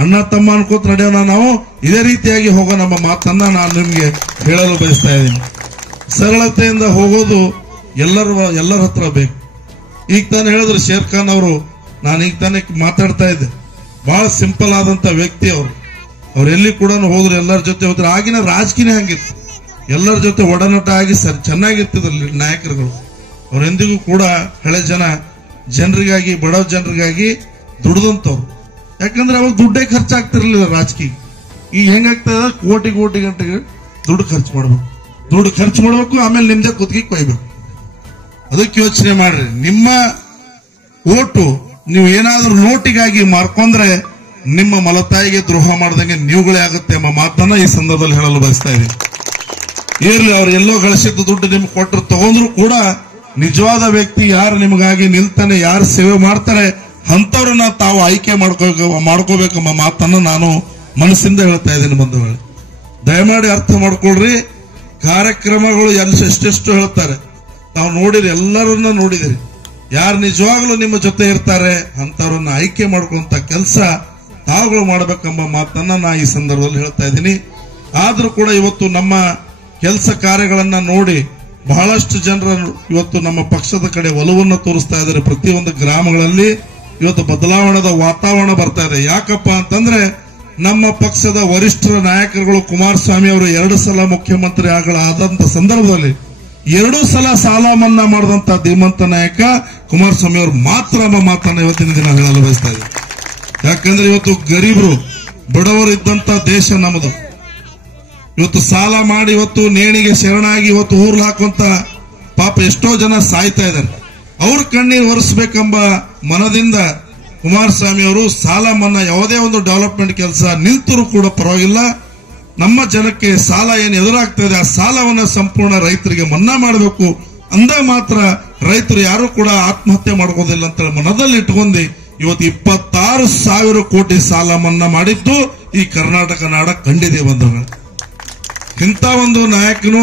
ಅಣ್ಣ ತಮ್ಮ ಅನ್ಕೋತ ನಡೆಯೋಣ. ನಾವು ಇದೇ ರೀತಿಯಾಗಿ ಹೋಗೋ ನಮ್ಮ ಮಾತನ್ನ ನಾನು ನಿಮ್ಗೆ ಹೇಳಲು ಬಯಸ್ತಾ ಇದ್ದೀನಿ. ಸರಳತೆಯಿಂದ ಹೋಗೋದು ಎಲ್ಲರ ಹತ್ರ ಬೇಕು. ಈಗ ತಾನು ಹೇಳಿದ್ರು ಶೇರ್ ಖಾನ್ ಅವರು, ನಾನು ಈಗ ತಾನೇ ಮಾತಾಡ್ತಾ ಇದ್ದೆ. ಬಹಳ ಸಿಂಪಲ್ ಆದಂತ ವ್ಯಕ್ತಿ ಅವರು. ಅವ್ರು ಎಲ್ಲಿ ಕೂಡ ಹೋದ್ರು ಎಲ್ಲರ ಜೊತೆ ಹೋದ್ರೆ. ಆಗಿನ ರಾಜಕೀಯ ಹಂಗಿತ್ತು, ಎಲ್ಲರ ಜೊತೆ ಒಡನಾಟ ಆಗಿ ಚೆನ್ನಾಗಿರ್ತಿದ್ರು ನಾಯಕರುಗಳು. ಅವರೆಂದಿಗೂ ಕೂಡ ಹಳೆ ಜನರಿಗಾಗಿ, ಬಡ ಜನರಿಗಾಗಿ ದುಡಿದಂತವ್ರು. ಯಾಕಂದ್ರೆ ಅವಾಗ ದುಡ್ಡೇ ಖರ್ಚಾಗ್ತಿರ್ಲಿಲ್ಲ ರಾಜಕೀಯ. ಈಗ ಹೆಂಗಾಗ್ತದ, ಕೋಟಿ ಗಂಟೆಗೆ ದುಡ್ಡು ಖರ್ಚು ಮಾಡಬೇಕು, ಆಮೇಲೆ ನಿಮ್ದೇ ಕುತ್ತಿಗೆ ಕೊಯ್ಬೇಕು. ಅದಕ್ಕೆ ಯೋಚನೆ ಮಾಡ್ರಿ. ನಿಮ್ಮ ಓಟು ನೀವು ಏನಾದ್ರೂ ನೋಟಿಗಾಗಿ ಮಾರ್ಕೊಂಡ್ರೆ ನಿಮ್ಮ ಮಲತಾಯಿಗೆ ದ್ರೋಹ ಮಾಡ್ದಂಗೆ ನೀವುಗಳೇ ಆಗುತ್ತೆ ಎಂಬ ಮಾತನ್ನ ಈ ಸಂದರ್ಭದಲ್ಲಿ ಹೇಳಲು ಬಯಸ್ತಾ ಇದ್ದೀನಿ. ಇರ್ಲಿ, ಅವ್ರು ಎಲ್ಲೋ ಗಳಿಸಿದ ದುಡ್ಡು ನಿಮ್ಗೆ ಕೊಟ್ಟರು ತಗೊಂಡ್ರು ಕೂಡ ನಿಜವಾದ ವ್ಯಕ್ತಿ ಯಾರು ನಿಮಗಾಗಿ ನಿಲ್ತಾನೆ, ಯಾರು ಸೇವೆ ಮಾಡ್ತಾರೆ ಅಂತವ್ರನ್ನ ತಾವು ಆಯ್ಕೆ ಮಾಡ್ಕೋಬೇಕೆಂಬ ಮಾತನ್ನ ನಾನು ಮನಸ್ಸಿಂದ ಹೇಳ್ತಾ ಇದ್ದೀನಿ ಬಂಧುಗಳೇ. ದಯಮಾಡಿ ಅರ್ಥ ಮಾಡ್ಕೊಳ್ರಿ. ಕಾರ್ಯಕ್ರಮಗಳು ಎಷ್ಟೆಷ್ಟು ಹೇಳ್ತಾರೆ, ನಾವು ನೋಡಿರಿ, ಎಲ್ಲರನ್ನ ನೋಡಿದಿರಿ. ಯಾರು ನಿಜವಾಗ್ಲೂ ನಿಮ್ಮ ಜೊತೆ ಇರ್ತಾರೆ ಅಂತವ್ರನ್ನ ಆಯ್ಕೆ ಮಾಡ್ಕೊಂತ ಕೆಲಸ ತಾವುಗಳು ಮಾಡಬೇಕೆಂಬ ಮಾತನ್ನ ನಾ ಈ ಸಂದರ್ಭದಲ್ಲಿ ಹೇಳ್ತಾ ಇದ್ದೀನಿ. ಆದ್ರೂ ಕೂಡ ಇವತ್ತು ನಮ್ಮ ಕೆಲಸ ಕಾರ್ಯಗಳನ್ನ ನೋಡಿ ಬಹಳಷ್ಟು ಜನರು ಇವತ್ತು ನಮ್ಮ ಪಕ್ಷದ ಕಡೆ ಒಲವನ್ನು ತೋರಿಸ್ತಾ ಇದ್ದಾರೆ. ಪ್ರತಿಯೊಂದು ಗ್ರಾಮಗಳಲ್ಲಿ ಇವತ್ತು ಬದಲಾವಣೆದ ವಾತಾವರಣ ಬರ್ತಾ ಇದೆ. ಯಾಕಪ್ಪ ಅಂತಂದ್ರೆ ನಮ್ಮ ಪಕ್ಷದ ವರಿಷ್ಠರ ನಾಯಕರುಗಳು ಕುಮಾರಸ್ವಾಮಿ ಅವರು 2 ಸಲ ಮುಖ್ಯಮಂತ್ರಿ ಆದಂತ ಸಂದರ್ಭದಲ್ಲಿ 2 ಸಲ ಸಾಲ ಮನ್ನಾ ಮಾಡಿದಂತ ಧೀಮಂತ ನಾಯಕ ಕುಮಾರಸ್ವಾಮಿ ಅವರು ಮಾತ್ರ ಎಂಬ ಮಾತನ್ನ ಇವತ್ತಿನ ದಿನ ಹೇಳಲು ಬಯಸ್ತಾ ಇದೆ. ಯಾಕಂದ್ರೆ ಇವತ್ತು ಗರೀಬರು, ಬಡವರು ಇದ್ದಂತ ದೇಶ ನಮ್ಮದು. ಇವತ್ತು ಸಾಲ ಮಾಡಿ ಇವತ್ತು ನೇಣಿಗೆ ಶರಣಾಗಿ ಇವತ್ತು ಊರ್ಲು ಹಾಕುವಂತ ಪಾಪ ಎಷ್ಟೋ ಜನ ಸಾಯ್ತಾ ಇದ್ದಾರೆ. ಅವ್ರ ಕಣ್ಣೀರು ಒರೆಸಬೇಕೆಂಬ ಮನದಿಂದ ಕುಮಾರಸ್ವಾಮಿ ಅವರು ಸಾಲ ಮನ್ನಾ, ಯಾವುದೇ ಒಂದು ಡೆವಲಪ್ಮೆಂಟ್ ಕೆಲಸ ನಿಲ್ತರೂ ಕೂಡ ಪರವಾಗಿಲ್ಲ, ನಮ್ಮ ಜನಕ್ಕೆ ಸಾಲ ಏನು ಎದುರಾಗ್ತಾ ಇದೆ ಆ ಸಾಲವನ್ನ ಸಂಪೂರ್ಣ ರೈತರಿಗೆ ಮನ್ನಾ ಮಾಡಬೇಕು. ಅಂದಾಗ ಮಾತ್ರ ರೈತರು ಯಾರು ಕೂಡ ಆತ್ಮಹತ್ಯೆ ಮಾಡ್ಕೋದಿಲ್ಲ ಅಂತ ಮನದಲ್ಲಿ ಇಟ್ಕೊಂಡು ಇವತ್ತು 26,000 ಕೋಟಿ ಸಾಲ ಮನ್ನಾ ಮಾಡಿದ್ದು ಈ ಕರ್ನಾಟಕ ನಾಡ ಕಂಡಿದೆ ಬಂಧುಗಳು. ಇಂಥ ಒಂದು ನಾಯಕನು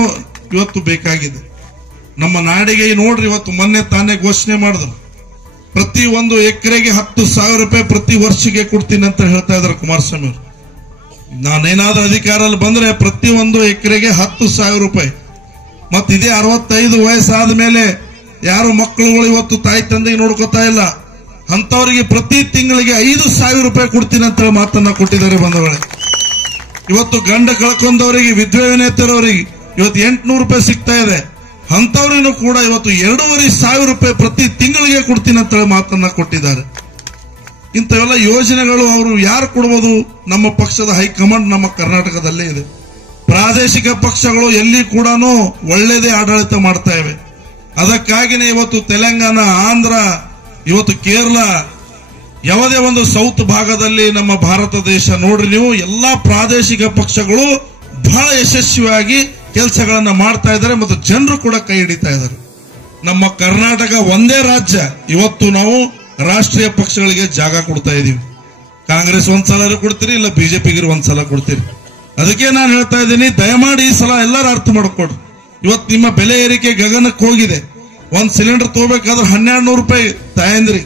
ಇವತ್ತು ಬೇಕಾಗಿದೆ ನಮ್ಮ ನಾಡಿಗೆ. ನೋಡ್ರಿ, ಇವತ್ತು ಮೊನ್ನೆ ತಾನೇ ಘೋಷಣೆ ಮಾಡಿದ್ರು, ಪ್ರತಿ ಒಂದು ಎಕರೆಗೆ 10,000 ರೂಪಾಯಿ ಪ್ರತಿ ವರ್ಷಕ್ಕೆ ಕೊಡ್ತೀನಿ ಅಂತ ಹೇಳ್ತಾ ಇದ್ದಾರೆ ಕುಮಾರಸ್ವಾಮಿ ಅವರು. ನಾನೇನಾದ್ರೂ ಅಧಿಕಾರಲ್ಲಿ ಬಂದ್ರೆ ಪ್ರತಿ ಒಂದು ಎಕರೆಗೆ 10,000 ರೂಪಾಯಿ. ಮತ್ ಇದೇ 65 ವಯಸ್ಸಾದ ಮೇಲೆ ಯಾರು ಮಕ್ಕಳುಗಳು ಇವತ್ತು ತಾಯಿ ತಂದೆಗೆ ನೋಡ್ಕೋತಾ ಇಲ್ಲ, ಅಂತವರಿಗೆ ಪ್ರತಿ ತಿಂಗಳಿಗೆ 5,000 ರೂಪಾಯಿ ಕೊಡ್ತೀನಿ ಅಂತ ಹೇಳಿ ಮಾತನ್ನ ಕೊಟ್ಟಿದ್ದಾರೆ ಬಂಧುಗಳೇ. ಇವತ್ತು ಗಂಡ ಕಳ್ಕೊಂಡವರಿಗೆ, ವಿಧವೆ ವಿನೇತರವರಿಗೆ ಇವತ್ತು 800 ರೂಪಾಯಿ ಸಿಗ್ತಾ ಇದೆ. ಅಂತವರಿಗೂ ಕೂಡ ಇವತ್ತು 2,500 ರೂಪಾಯಿ ಪ್ರತಿ ತಿಂಗಳಿಗೆ ಕೊಡ್ತೀನಿ ಅಂತ ಹೇಳಿ ಮಾತನ್ನ ಕೊಟ್ಟಿದ್ದಾರೆ. ಇಂಥವೆಲ್ಲ ಯೋಜನೆಗಳು ಅವರು ಯಾರು ಕೊಡಬಹುದು? ನಮ್ಮ ಪಕ್ಷದ ಹೈಕಮಾಂಡ್ ನಮ್ಮ ಕರ್ನಾಟಕದಲ್ಲೇ ಇದೆ. ಪ್ರಾದೇಶಿಕ ಪಕ್ಷಗಳು ಎಲ್ಲಿ ಕೂಡ ಒಳ್ಳೆಯದೇ ಆಡಳಿತ ಮಾಡ್ತಾ ಇವೆ. ಅದಕ್ಕಾಗಿನೇ ಇವತ್ತು ತೆಲಂಗಾಣ, ಆಂಧ್ರ, ಇವತ್ತು ಕೇರಳ, ಯಾವುದೇ ಒಂದು ಸೌತ್ ಭಾಗದಲ್ಲಿ ನಮ್ಮ ಭಾರತ ದೇಶ ನೋಡ್ರಿ ನೀವು, ಎಲ್ಲಾ ಪ್ರಾದೇಶಿಕ ಪಕ್ಷಗಳು ಬಹಳ ಯಶಸ್ವಿಯಾಗಿ ಕೆಲಸಗಳನ್ನ ಮಾಡ್ತಾ ಇದ್ದಾರೆ ಮತ್ತು ಜನರು ಕೂಡ ಕೈ ಹಿಡಿತಾ ಇದ್ದಾರೆ. ನಮ್ಮ ಕರ್ನಾಟಕ ಒಂದೇ ರಾಜ್ಯ ಇವತ್ತು ನಾವು ರಾಷ್ಟ್ರೀಯ ಪಕ್ಷಗಳಿಗೆ ಜಾಗ ಕೊಡ್ತಾ ಇದೀವಿ. ಕಾಂಗ್ರೆಸ್ ಒಂದ್ಸಲ ಕೊಡ್ತೀರಿ, ಇಲ್ಲ ಬಿಜೆಪಿಗೆ ಒಂದ್ಸಲ ಕೊಡ್ತೀರಿ. ಅದಕ್ಕೆ ನಾನು ಹೇಳ್ತಾ ಇದ್ದೀನಿ, ದಯಮಾಡಿ ಈ ಸಲ ಎಲ್ಲರೂ ಅರ್ಥ ಮಾಡ್ಕೊಡ್ರಿ. ಇವತ್ತು ನಿಮ್ಮ ಬೆಲೆ ಏರಿಕೆ ಗಗನಕ್ಕೆ ಹೋಗಿದೆ. ಒಂದ್ ಸಿಲಿಂಡರ್ ತಗೋಬೇಕಾದ್ರೆ 1,200 ರೂಪಾಯಿ ತಾಯಂದ್ರಿ.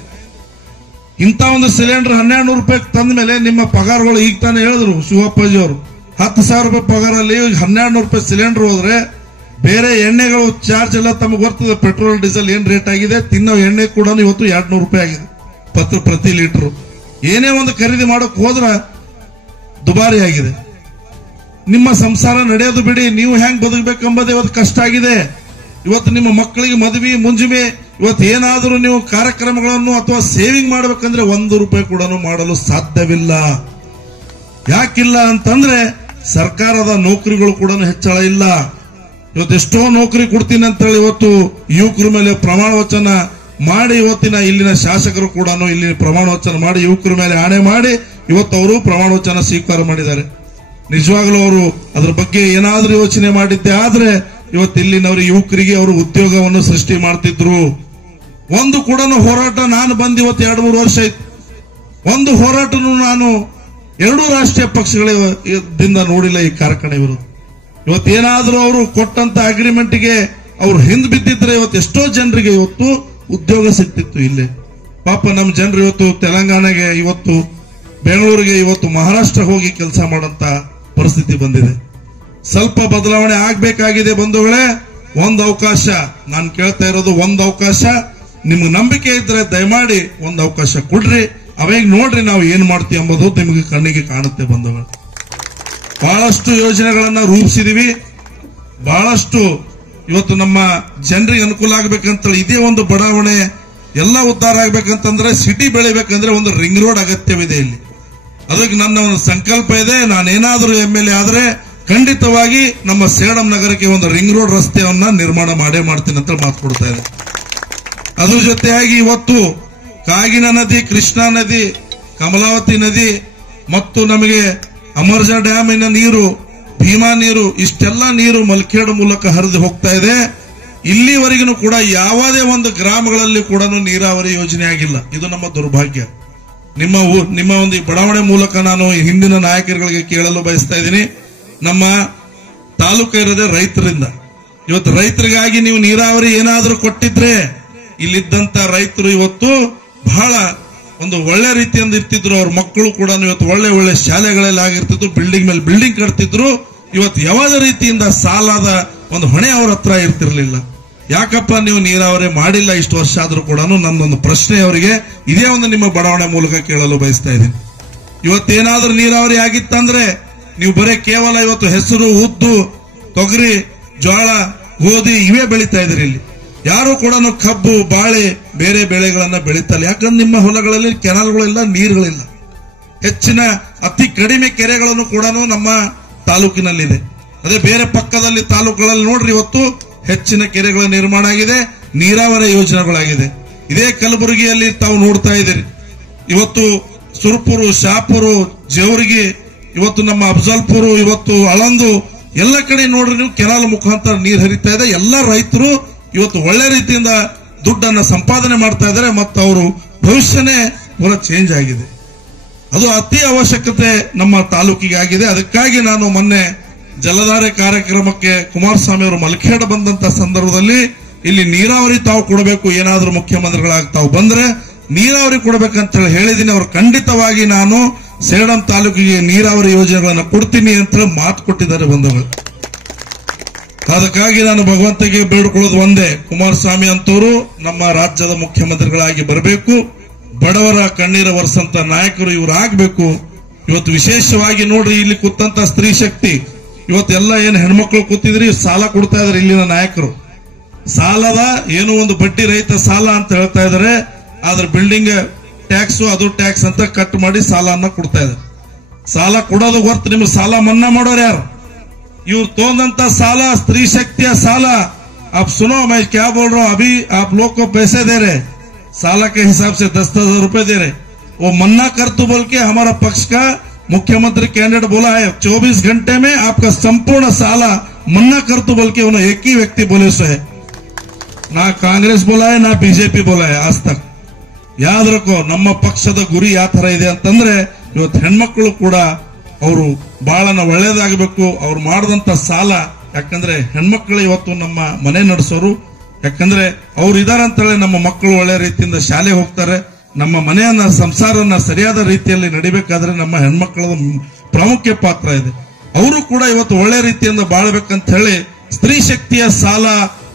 ಇಂಥ ಒಂದು ಸಿಲಿಂಡರ್ 1,200 ರೂಪಾಯಿ ತಂದ ಮೇಲೆ ನಿಮ್ಮ ಪಗಾರಗಳು ಈಗ ತಾನೇ ಹೇಳಿದ್ರು ಶಿವಪ್ಪಾಜಿ ಅವರು, 10,000 ರೂಪಾಯಿ ಪಗಾರಲ್ಲಿ 1,200 ರೂಪಾಯಿ ಸಿಲಿಂಡರ್ ಹೋದ್ರೆ ಬೇರೆ ಎಣ್ಣೆಗಳು ಚಾರ್ಜ್ ಎಲ್ಲ ತಮಗೆ ಬರ್ತದೆ. ಪೆಟ್ರೋಲ್ ಡೀಸೆಲ್ ಏನ್ ರೇಟ್ ಆಗಿದೆ, ತಿನ್ನೋ ಎಣ್ಣೆ ಕೂಡ ಇವತ್ತು 200 ರೂಪಾಯಿ ಆಗಿದೆ ಪ್ರತಿ ಲೀಟರ್. ಏನೇ ಒಂದು ಖರೀದಿ ಮಾಡೋಕೆ ಹೋದ್ರೆ ದುಬಾರಿ ಆಗಿದೆ. ನಿಮ್ಮ ಸಂಸಾರ ನಡೆಯೋದು ಬಿಡಿ, ನೀವು ಹೆಂಗ್ ಬದುಕಬೇಕೆಂಬುದೇ ಇವತ್ತು ಕಷ್ಟ ಆಗಿದೆ. ಇವತ್ತು ನಿಮ್ಮ ಮಕ್ಕಳಿಗೆ ಮದುವೆ ಮುಂಜಿಮೆ, ಇವತ್ತು ಏನಾದರೂ ನೀವು ಕಾರ್ಯಕ್ರಮಗಳನ್ನು ಅಥವಾ ಸೇವಿಂಗ್ ಮಾಡಬೇಕಂದ್ರೆ 1 ರೂಪಾಯಿ ಕೂಡ ಮಾಡಲು ಸಾಧ್ಯವಿಲ್ಲ. ಯಾಕಿಲ್ಲ ಅಂತಂದ್ರೆ ಸರ್ಕಾರದ ನೌಕರಿಗಳು ಕೂಡ ಹೆಚ್ಚಳ ಇಲ್ಲ. ಇವತ್ತು ಎಷ್ಟೋ ನೌಕರಿ ಕೊಡ್ತೀನಿ ಅಂತ ಹೇಳಿ ಇವತ್ತು ಯುವಕರ ಮೇಲೆ ಪ್ರಮಾಣ ವಚನ ಮಾಡಿ, ಇವತ್ತಿನ ಇಲ್ಲಿನ ಶಾಸಕರು ಕೂಡ ಇಲ್ಲಿ ಪ್ರಮಾಣ ವಚನ ಮಾಡಿ ಯುವಕರ ಮೇಲೆ ಆಣೆ ಮಾಡಿ ಇವತ್ತು ಅವರು ಪ್ರಮಾಣ ವಚನ ಸ್ವೀಕಾರ ಮಾಡಿದ್ದಾರೆ. ನಿಜವಾಗ್ಲೂ ಅವರು ಅದ್ರ ಬಗ್ಗೆ ಏನಾದ್ರೂ ಯೋಚನೆ ಮಾಡಿದ್ದೆ ಆದ್ರೆ ಇವತ್ತು ಇಲ್ಲಿನವರು ಯುವಕರಿಗೆ ಅವರು ಉದ್ಯೋಗವನ್ನು ಸೃಷ್ಟಿ ಮಾಡ್ತಿದ್ರು. ಒಂದು ಕೂಡ ಹೋರಾಟ ನಾನು ಬಂದು ಇವತ್ತು 2-3 ವರ್ಷ ಆಯ್ತು. ಒಂದು ಹೋರಾಟನು ನಾನು 2 ರಾಷ್ಟ್ರೀಯ ಪಕ್ಷಗಳಿಂದ ನೋಡಿಲ್ಲ ಈ ಕಾರ್ಖಾನೆ ವಿರುದ್ಧ. ಇವತ್ತೇನಾದ್ರೂ ಅವರು ಕೊಟ್ಟಂತ ಅಗ್ರಿಮೆಂಟ್ಗೆ ಅವ್ರು ಹಿಂದ್ ಬಿದ್ದಿದ್ರೆ ಇವತ್ತು ಎಷ್ಟೋ ಜನರಿಗೆ ಇವತ್ತು ಉದ್ಯೋಗ ಸಿಗ್ತಿತ್ತು. ಇಲ್ಲಿ ಪಾಪ ನಮ್ಮ ಜನರು ಇವತ್ತು ತೆಲಂಗಾಣಗೆ, ಇವತ್ತು ಬೆಂಗಳೂರಿಗೆ, ಇವತ್ತು ಮಹಾರಾಷ್ಟ್ರ ಹೋಗಿ ಕೆಲಸ ಮಾಡಂತ ಪರಿಸ್ಥಿತಿ ಬಂದಿದೆ. ಸ್ವಲ್ಪ ಬದಲಾವಣೆ ಆಗ್ಬೇಕಾಗಿದೆ ಬಂಧುಗಳೇ. ಒಂದು ಅವಕಾಶ ನಾನು ಕೇಳ್ತಾ ಇರೋದು, ಒಂದು ಅವಕಾಶ. ನಿಮ್ಗೆ ನಂಬಿಕೆ ಇದ್ರೆ ದಯಮಾಡಿ ಒಂದು ಅವಕಾಶ ಕೊಡ್ರಿ. ಅವಾಗ ನೋಡ್ರಿ ನಾವು ಏನ್ ಮಾಡ್ತೀವಿ ಎಂಬುದು ನಿಮಗೆ ಕಣ್ಣಿಗೆ ಕಾಣುತ್ತೆ ಬಂಧುಗಳು. ಬಹಳಷ್ಟು ಯೋಜನೆಗಳನ್ನ ರೂಪಿಸಿದೀವಿ. ಬಹಳಷ್ಟು ಇವತ್ತು ನಮ್ಮ ಜನರಿಗೆ ಅನುಕೂಲ ಆಗ್ಬೇಕಂತ ಇದೇ ಒಂದು ಬಡಾವಣೆ ಎಲ್ಲ ಉದ್ಧಾರ ಆಗ್ಬೇಕಂತಂದ್ರೆ, ಸಿಟಿ ಬೆಳಿಬೇಕಂದ್ರೆ ಒಂದು ರಿಂಗ್ ರೋಡ್ ಅಗತ್ಯವಿದೆ ಇಲ್ಲಿ. ಅದಕ್ಕೆ ನನ್ನ ಒಂದು ಸಂಕಲ್ಪ ಇದೆ. ನಾನೇನಾದರೂ MLA ಆದ್ರೆ ಖಂಡಿತವಾಗಿ ನಮ್ಮ ಸೇಡಂ ನಗರಕ್ಕೆ ಒಂದು ರಿಂಗ್ ರೋಡ್ ರಸ್ತೆಯನ್ನ ನಿರ್ಮಾಣ ಮಾಡೇ ಮಾಡ್ತೀನಿ ಅಂತ ಮಾತು ಕೊಡ್ತಾ ಇದೆ. ಅದ್ರ ಜೊತೆಯಾಗಿ ಇವತ್ತು ಕಾಗಿನ ನದಿ, ಕೃಷ್ಣಾ ನದಿ, ಕಮಲಾವತಿ ನದಿ ಮತ್ತು ನಮಗೆ ಅಮರ್ಜಾ ಡ್ಯಾಮಿನ ನೀರು, ಭೀಮಾ ನೀರು, ಇಷ್ಟೆಲ್ಲ ನೀರು ಮಲ್ಕೇಡ್ ಮೂಲಕ ಹರಿದು ಹೋಗ್ತಾ ಇದೆ. ಇಲ್ಲಿವರೆಗೂ ಕೂಡ ಯಾವುದೇ ಒಂದು ಗ್ರಾಮಗಳಲ್ಲಿ ಕೂಡ ನೀರಾವರಿ ಯೋಜನೆ ಆಗಿಲ್ಲ. ಇದು ನಮ್ಮ ದುರ್ಭಾಗ್ಯ. ನಿಮ್ಮ ಒಂದು ಬಡಾವಣೆ ಮೂಲಕ ನಾನು ಹಿಂದಿನ ನಾಯಕರುಗಳಿಗೆ ಕೇಳಲು ಬಯಸ್ತಾ ಇದ್ದೀನಿ. ನಮ್ಮ ತಾಲೂಕು ಇರೋದೇ ರೈತರಿಂದ. ಇವತ್ತು ರೈತರಿಗಾಗಿ ನೀವು ನೀರಾವರಿ ಏನಾದರೂ ಕೊಟ್ಟಿದ್ರೆ ಇಲ್ಲಿದ್ದಂತ ರೈತರು ಇವತ್ತು ಬಹಳ ಒಂದು ಒಳ್ಳೆ ರೀತಿಯಿಂದ ಇರ್ತಿದ್ರು. ಅವ್ರ ಮಕ್ಕಳು ಕೂಡ ಇವತ್ತು ಒಳ್ಳೆ ಒಳ್ಳೆ ಶಾಲೆಗಳಲ್ಲಿ ಆಗಿರ್ತಿದ್ರು, ಬಿಲ್ಡಿಂಗ್ ಮೇಲೆ ಬಿಲ್ಡಿಂಗ್ ಕಟ್ತಿದ್ರು. ಇವತ್ತು ಯಾವುದೇ ರೀತಿಯಿಂದ ಸಾಲದ ಒಂದು ಹೊಣೆ ಅವ್ರ ಹತ್ರ ಇರ್ತಿರ್ಲಿಲ್ಲ. ಯಾಕಪ್ಪ ನೀವು ನೀರಾವರಿ ಮಾಡಿಲ್ಲ ಇಷ್ಟು ವರ್ಷ ಆದ್ರೂ ಕೂಡ? ನನ್ನೊಂದು ಪ್ರಶ್ನೆ ಅವರಿಗೆ ಇದೇ ಒಂದು ನಿಮ್ಮ ಬಡಾವಣೆ ಮೂಲಕ ಕೇಳಲು ಬಯಸ್ತಾ ಇದ್ದೀನಿ. ಇವತ್ತೇನಾದ್ರೂ ನೀರಾವರಿ ಆಗಿತ್ತಂದ್ರೆ ನೀವು ಬರೀ ಕೇವಲ ಇವತ್ತು ಹೆಸರು, ಉದ್ದು, ತೊಗರಿ, ಜೋಳ, ಗೋಧಿ ಇವೇ ಬೆಳೀತಾ ಇದ್ರಿ. ಇಲ್ಲಿ ಯಾರು ಕೂಡ ಕಬ್ಬು, ಬಾಳೆ, ಬೇರೆ ಬೆಳೆಗಳನ್ನ ಬೆಳೀತಲ್ಲ. ಯಾಕಂದ್ರೆ ನಿಮ್ಮ ಹೊಲಗಳಲ್ಲಿ ಕೆನಾಲ್ಗಳಿಲ್ಲ, ನೀರುಗಳಿಲ್ಲ. ಹೆಚ್ಚಿನ ಅತಿ ಕಡಿಮೆ ಕೆರೆಗಳನ್ನು ಕೂಡ ನಮ್ಮ ತಾಲೂಕಿನಲ್ಲಿದೆ. ಅದೇ ಬೇರೆ ಪಕ್ಕದಲ್ಲಿ ತಾಲೂಕುಗಳಲ್ಲಿ ನೋಡ್ರಿ ಇವತ್ತು ಹೆಚ್ಚಿನ ಕೆರೆಗಳ ನಿರ್ಮಾಣ ಆಗಿದೆ, ನೀರಾವರಿ ಯೋಜನೆಗಳಾಗಿದೆ. ಇದೇ ಕಲಬುರಗಿಯಲ್ಲಿ ತಾವು ನೋಡ್ತಾ ಇದ್ದೀರಿ. ಇವತ್ತು ಸುರ್ಪುರು, ಶಾಪುರು, ಜೇವರ್ಗಿ, ಇವತ್ತು ನಮ್ಮ ಅಫಜಲ್ಪುರ, ಇವತ್ತು ಅಳಂದು, ಎಲ್ಲ ಕಡೆ ನೋಡ್ರಿ ನೀವು ಕೆನಾಲ್ ಮುಖಾಂತರ ನೀರು ಹರಿತಾ ಇದೆ. ಎಲ್ಲ ರೈತರು ಇವತ್ತು ಒಳ್ಳೆ ರೀತಿಯಿಂದ ದುಡ್ಡನ್ನ ಸಂಪಾದನೆ ಮಾಡ್ತಾ ಇದ್ದಾರೆ ಮತ್ತು ಅವರು ಭವಿಷ್ಯನೇ ಪೂರ ಚೇಂಜ್ ಆಗಿದೆ. ಅದು ಅತಿ ಅವಶ್ಯಕತೆ ನಮ್ಮ ತಾಲೂಕಿಗೆ ಆಗಿದೆ. ಅದಕ್ಕಾಗಿ ನಾನು ಮೊನ್ನೆ ಜಲಧಾರೆ ಕಾರ್ಯಕ್ರಮಕ್ಕೆ ಕುಮಾರಸ್ವಾಮಿ ಅವರು ಮಲ್ಖೇಡ್ ಬಂದಂತ ಸಂದರ್ಭದಲ್ಲಿ ಇಲ್ಲಿ ನೀರಾವರಿ ತಾವು ಕೊಡಬೇಕು, ಏನಾದ್ರೂ ಮುಖ್ಯಮಂತ್ರಿಗಳಾಗಿ ತಾವು ಬಂದ್ರೆ ನೀರಾವರಿ ಕೊಡಬೇಕಂತ ಹೇಳಿದೀನಿ. ಅವರು ಖಂಡಿತವಾಗಿ ನಾನು ಸೇಡಂ ತಾಲೂಕಿಗೆ ನೀರಾವರಿ ಯೋಜನೆಗಳನ್ನು ಕೊಡ್ತೀನಿ ಅಂತ ಮಾತು ಕೊಟ್ಟಿದ್ದಾರೆ ಬಂಧುಗಳು. ಅದಕ್ಕಾಗಿ ನಾನು ಭಗವಂತಗೆ ಬೇಡಿಕೊಳ್ಳೋದು ಒಂದೇ, ಕುಮಾರಸ್ವಾಮಿ ಅಂತವರು ನಮ್ಮ ರಾಜ್ಯದ ಮುಖ್ಯಮಂತ್ರಿಗಳಾಗಿ ಬರಬೇಕು, ಬಡವರ ಕಣ್ಣೀರ ಒರೆಸಂತ ನಾಯಕರು ಇವರು ಆಗ್ಬೇಕು. ಇವತ್ತು ವಿಶೇಷವಾಗಿ ನೋಡ್ರಿ, ಇಲ್ಲಿ ಕೂತಂತ ಸ್ತ್ರೀ ಶಕ್ತಿ, ಇವತ್ತೆಲ್ಲ ಏನು ಹೆಣ್ಮಕ್ಳು ಕೂತಿದ್ರಿ ಸಾಲ ಕೊಡ್ತಾ ಇದಾರೆ ಇಲ್ಲಿನ ನಾಯಕರು. ಸಾಲದ ಏನೋ ಒಂದು ಬಡ್ಡಿ ರಹಿತ ಸಾಲ ಅಂತ ಹೇಳ್ತಾ ಇದಾರೆ, ಆದ್ರೆ ಬಿಲ್ಡಿಂಗ್ ಟ್ಯಾಕ್ಸ್ ಅದು ಟ್ಯಾಕ್ಸ್ ಅಂತ ಕಟ್ ಮಾಡಿ ಸಾಲನ್ನ ಕೊಡ್ತಾ ಇದ್ದಾರೆ. ಸಾಲ ಕೊಡೋದು ಹೊರತು ನಿಮ್ಗೆ ಸಾಲ ಮನ್ನಾ ಮಾಡೋರು ಯಾರು? ಇವ್ರು ತಗೊಂಡಂತ ಸಾಲ स्त्री शक्तिया साला। आप सुनो, मैं क्या बोल रहा हूँ, अभी आप लोग को पैसे दे रहे, साला के हिसाब से 10,000 रुपए दे रहे, वो मन्ना कर तो बोल के हमारा पक्ष का मुख्यमंत्री कैंडिडेट बोला है 24 घंटे में आपका संपूर्ण साला मन्ना कर तो बोल के उन्होंने एक ही व्यक्ति बोले सो है, ना कांग्रेस बोला है ना बीजेपी बोला है आज तक। याद रखो, ನಮ್ಮ ಪಕ್ಷದ ಗುರಿ ಯಾವ ತರ ಇದೆ ಅಂತಂದ್ರೆ ಇವತ್ತು ಹೆಣ್ಮಕ್ಳು ಕೂಡ ಅವರು ಬಹಳ ಒಳ್ಳೇದಾಗಬೇಕು. ಅವ್ರು ಮಾಡಿದಂತ ಸಾಲ, ಯಾಕಂದ್ರೆ ಹೆಣ್ಮಕ್ಳು ಇವತ್ತು ನಮ್ಮ ಮನೆ ನಡೆಸೋರು, ಯಾಕಂದ್ರೆ ಅವ್ರು ಇದಾರೆ ಅಂತೇಳಿ ನಮ್ಮ ಮಕ್ಕಳು ಒಳ್ಳೆ ರೀತಿಯಿಂದ ಶಾಲೆ ಹೋಗ್ತಾರೆ. ನಮ್ಮ ಮನೆಯನ್ನ ಸಂಸಾರನ ಸರಿಯಾದ ರೀತಿಯಲ್ಲಿ ನಡಿಬೇಕಾದ್ರೆ ನಮ್ಮ ಹೆಣ್ಮಕ್ಳದ ಪ್ರಾಮುಖ್ಯ ಪಾತ್ರ ಇದೆ. ಅವರು ಕೂಡ ಇವತ್ತು ಒಳ್ಳೆ ರೀತಿಯಿಂದ ಬಾಳ್ಬೇಕಂತ ಹೇಳಿ ಸ್ತ್ರೀ ಶಕ್ತಿಯ ಸಾಲ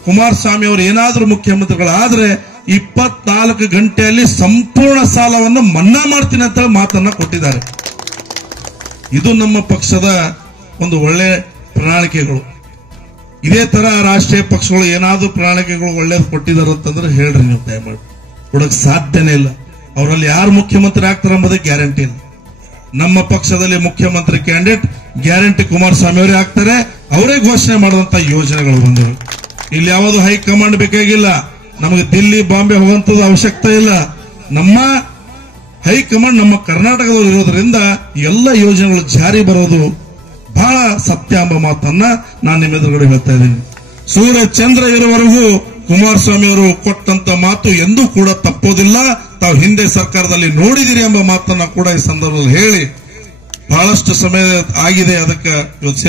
ಕುಮಾರಸ್ವಾಮಿ ಅವರು ಏನಾದ್ರೂ ಮುಖ್ಯಮಂತ್ರಿಗಳಾದ್ರೆ 24 ಗಂಟೆಯಲ್ಲಿ ಸಂಪೂರ್ಣ ಸಾಲವನ್ನು ಮನ್ನಾ ಮಾಡ್ತೀನಿ ಅಂತ ಮಾತನ್ನ ಕೊಟ್ಟಿದ್ದಾರೆ. ಇದು ನಮ್ಮ ಪಕ್ಷದ ಒಂದು ಒಳ್ಳೆ ಪ್ರಣಾಳಿಕೆಗಳು. ಇದೇ ತರ ರಾಷ್ಟ್ರೀಯ ಪಕ್ಷಗಳು ಏನಾದ್ರೂ ಪ್ರಣಾಳಿಕೆಗಳು ಒಳ್ಳೇದು ಕೊಟ್ಟಿದ್ದಾರೆ ಅಂತಂದ್ರೆ ಹೇಳ್ರಿ, ನೀವು ದಯಮಾಡಿ. ಕೊಡಕ್ ಸಾಧ್ಯನೇ ಇಲ್ಲ. ಅವರಲ್ಲಿ ಯಾರು ಮುಖ್ಯಮಂತ್ರಿ ಆಗ್ತಾರೆ ಎಂಬುದಕ್ಕೆ ಗ್ಯಾರಂಟಿ ಇಲ್ಲ. ನಮ್ಮ ಪಕ್ಷದಲ್ಲಿ ಮುಖ್ಯಮಂತ್ರಿ ಕ್ಯಾಂಡಿಡೇಟ್ ಗ್ಯಾರಂಟಿ ಕುಮಾರಸ್ವಾಮಿ ಅವರೇ ಆಗ್ತಾರೆ. ಅವರೇ ಘೋಷಣೆ ಮಾಡಿದಂತ ಯೋಜನೆಗಳು ಬಂದಿವೆ. ಇಲ್ಲಿ ಯಾವುದು ಹೈಕಮಾಂಡ್ ಬೇಕಾಗಿಲ್ಲ, ನಮಗೆ ದಿಲ್ಲಿ ಬಾಂಬೆ ಹೋಗುವಂತದ್ದು ಅವಶ್ಯಕತೆ ಇಲ್ಲ. ನಮ್ಮ ಹೈಕಮಾಂಡ್ ನಮ್ಮ ಕರ್ನಾಟಕದವರು ಇರೋದ್ರಿಂದ ಎಲ್ಲ ಯೋಜನೆಗಳು ಜಾರಿ ಬರೋದು ಬಹಳ ಸತ್ಯ ಎಂಬ ಮಾತನ್ನ ನಾನು ನಿಮ್ಮ ಎದುರುಗಡೆ ಹೇಳ್ತಾ ಇದ್ದೀನಿ. ಸೂರ್ಯ ಚಂದ್ರ ಇರುವವರೆಗೂ ಕುಮಾರಸ್ವಾಮಿ ಅವರು ಕೊಟ್ಟಂತ ಮಾತು ಎಂದೂ ಕೂಡ ತಪ್ಪೋದಿಲ್ಲ. ತಾವು ಹಿಂದೆ ಸರ್ಕಾರದಲ್ಲಿ ನೋಡಿದಿರಿ ಎಂಬ ಮಾತನ್ನ ಕೂಡ ಈ ಸಂದರ್ಭದಲ್ಲಿ ಹೇಳಿ, ಬಹಳಷ್ಟು ಸಮಯ ಆಗಿದೆ. ಅದಕ್ಕೆ ಇವತ್ತು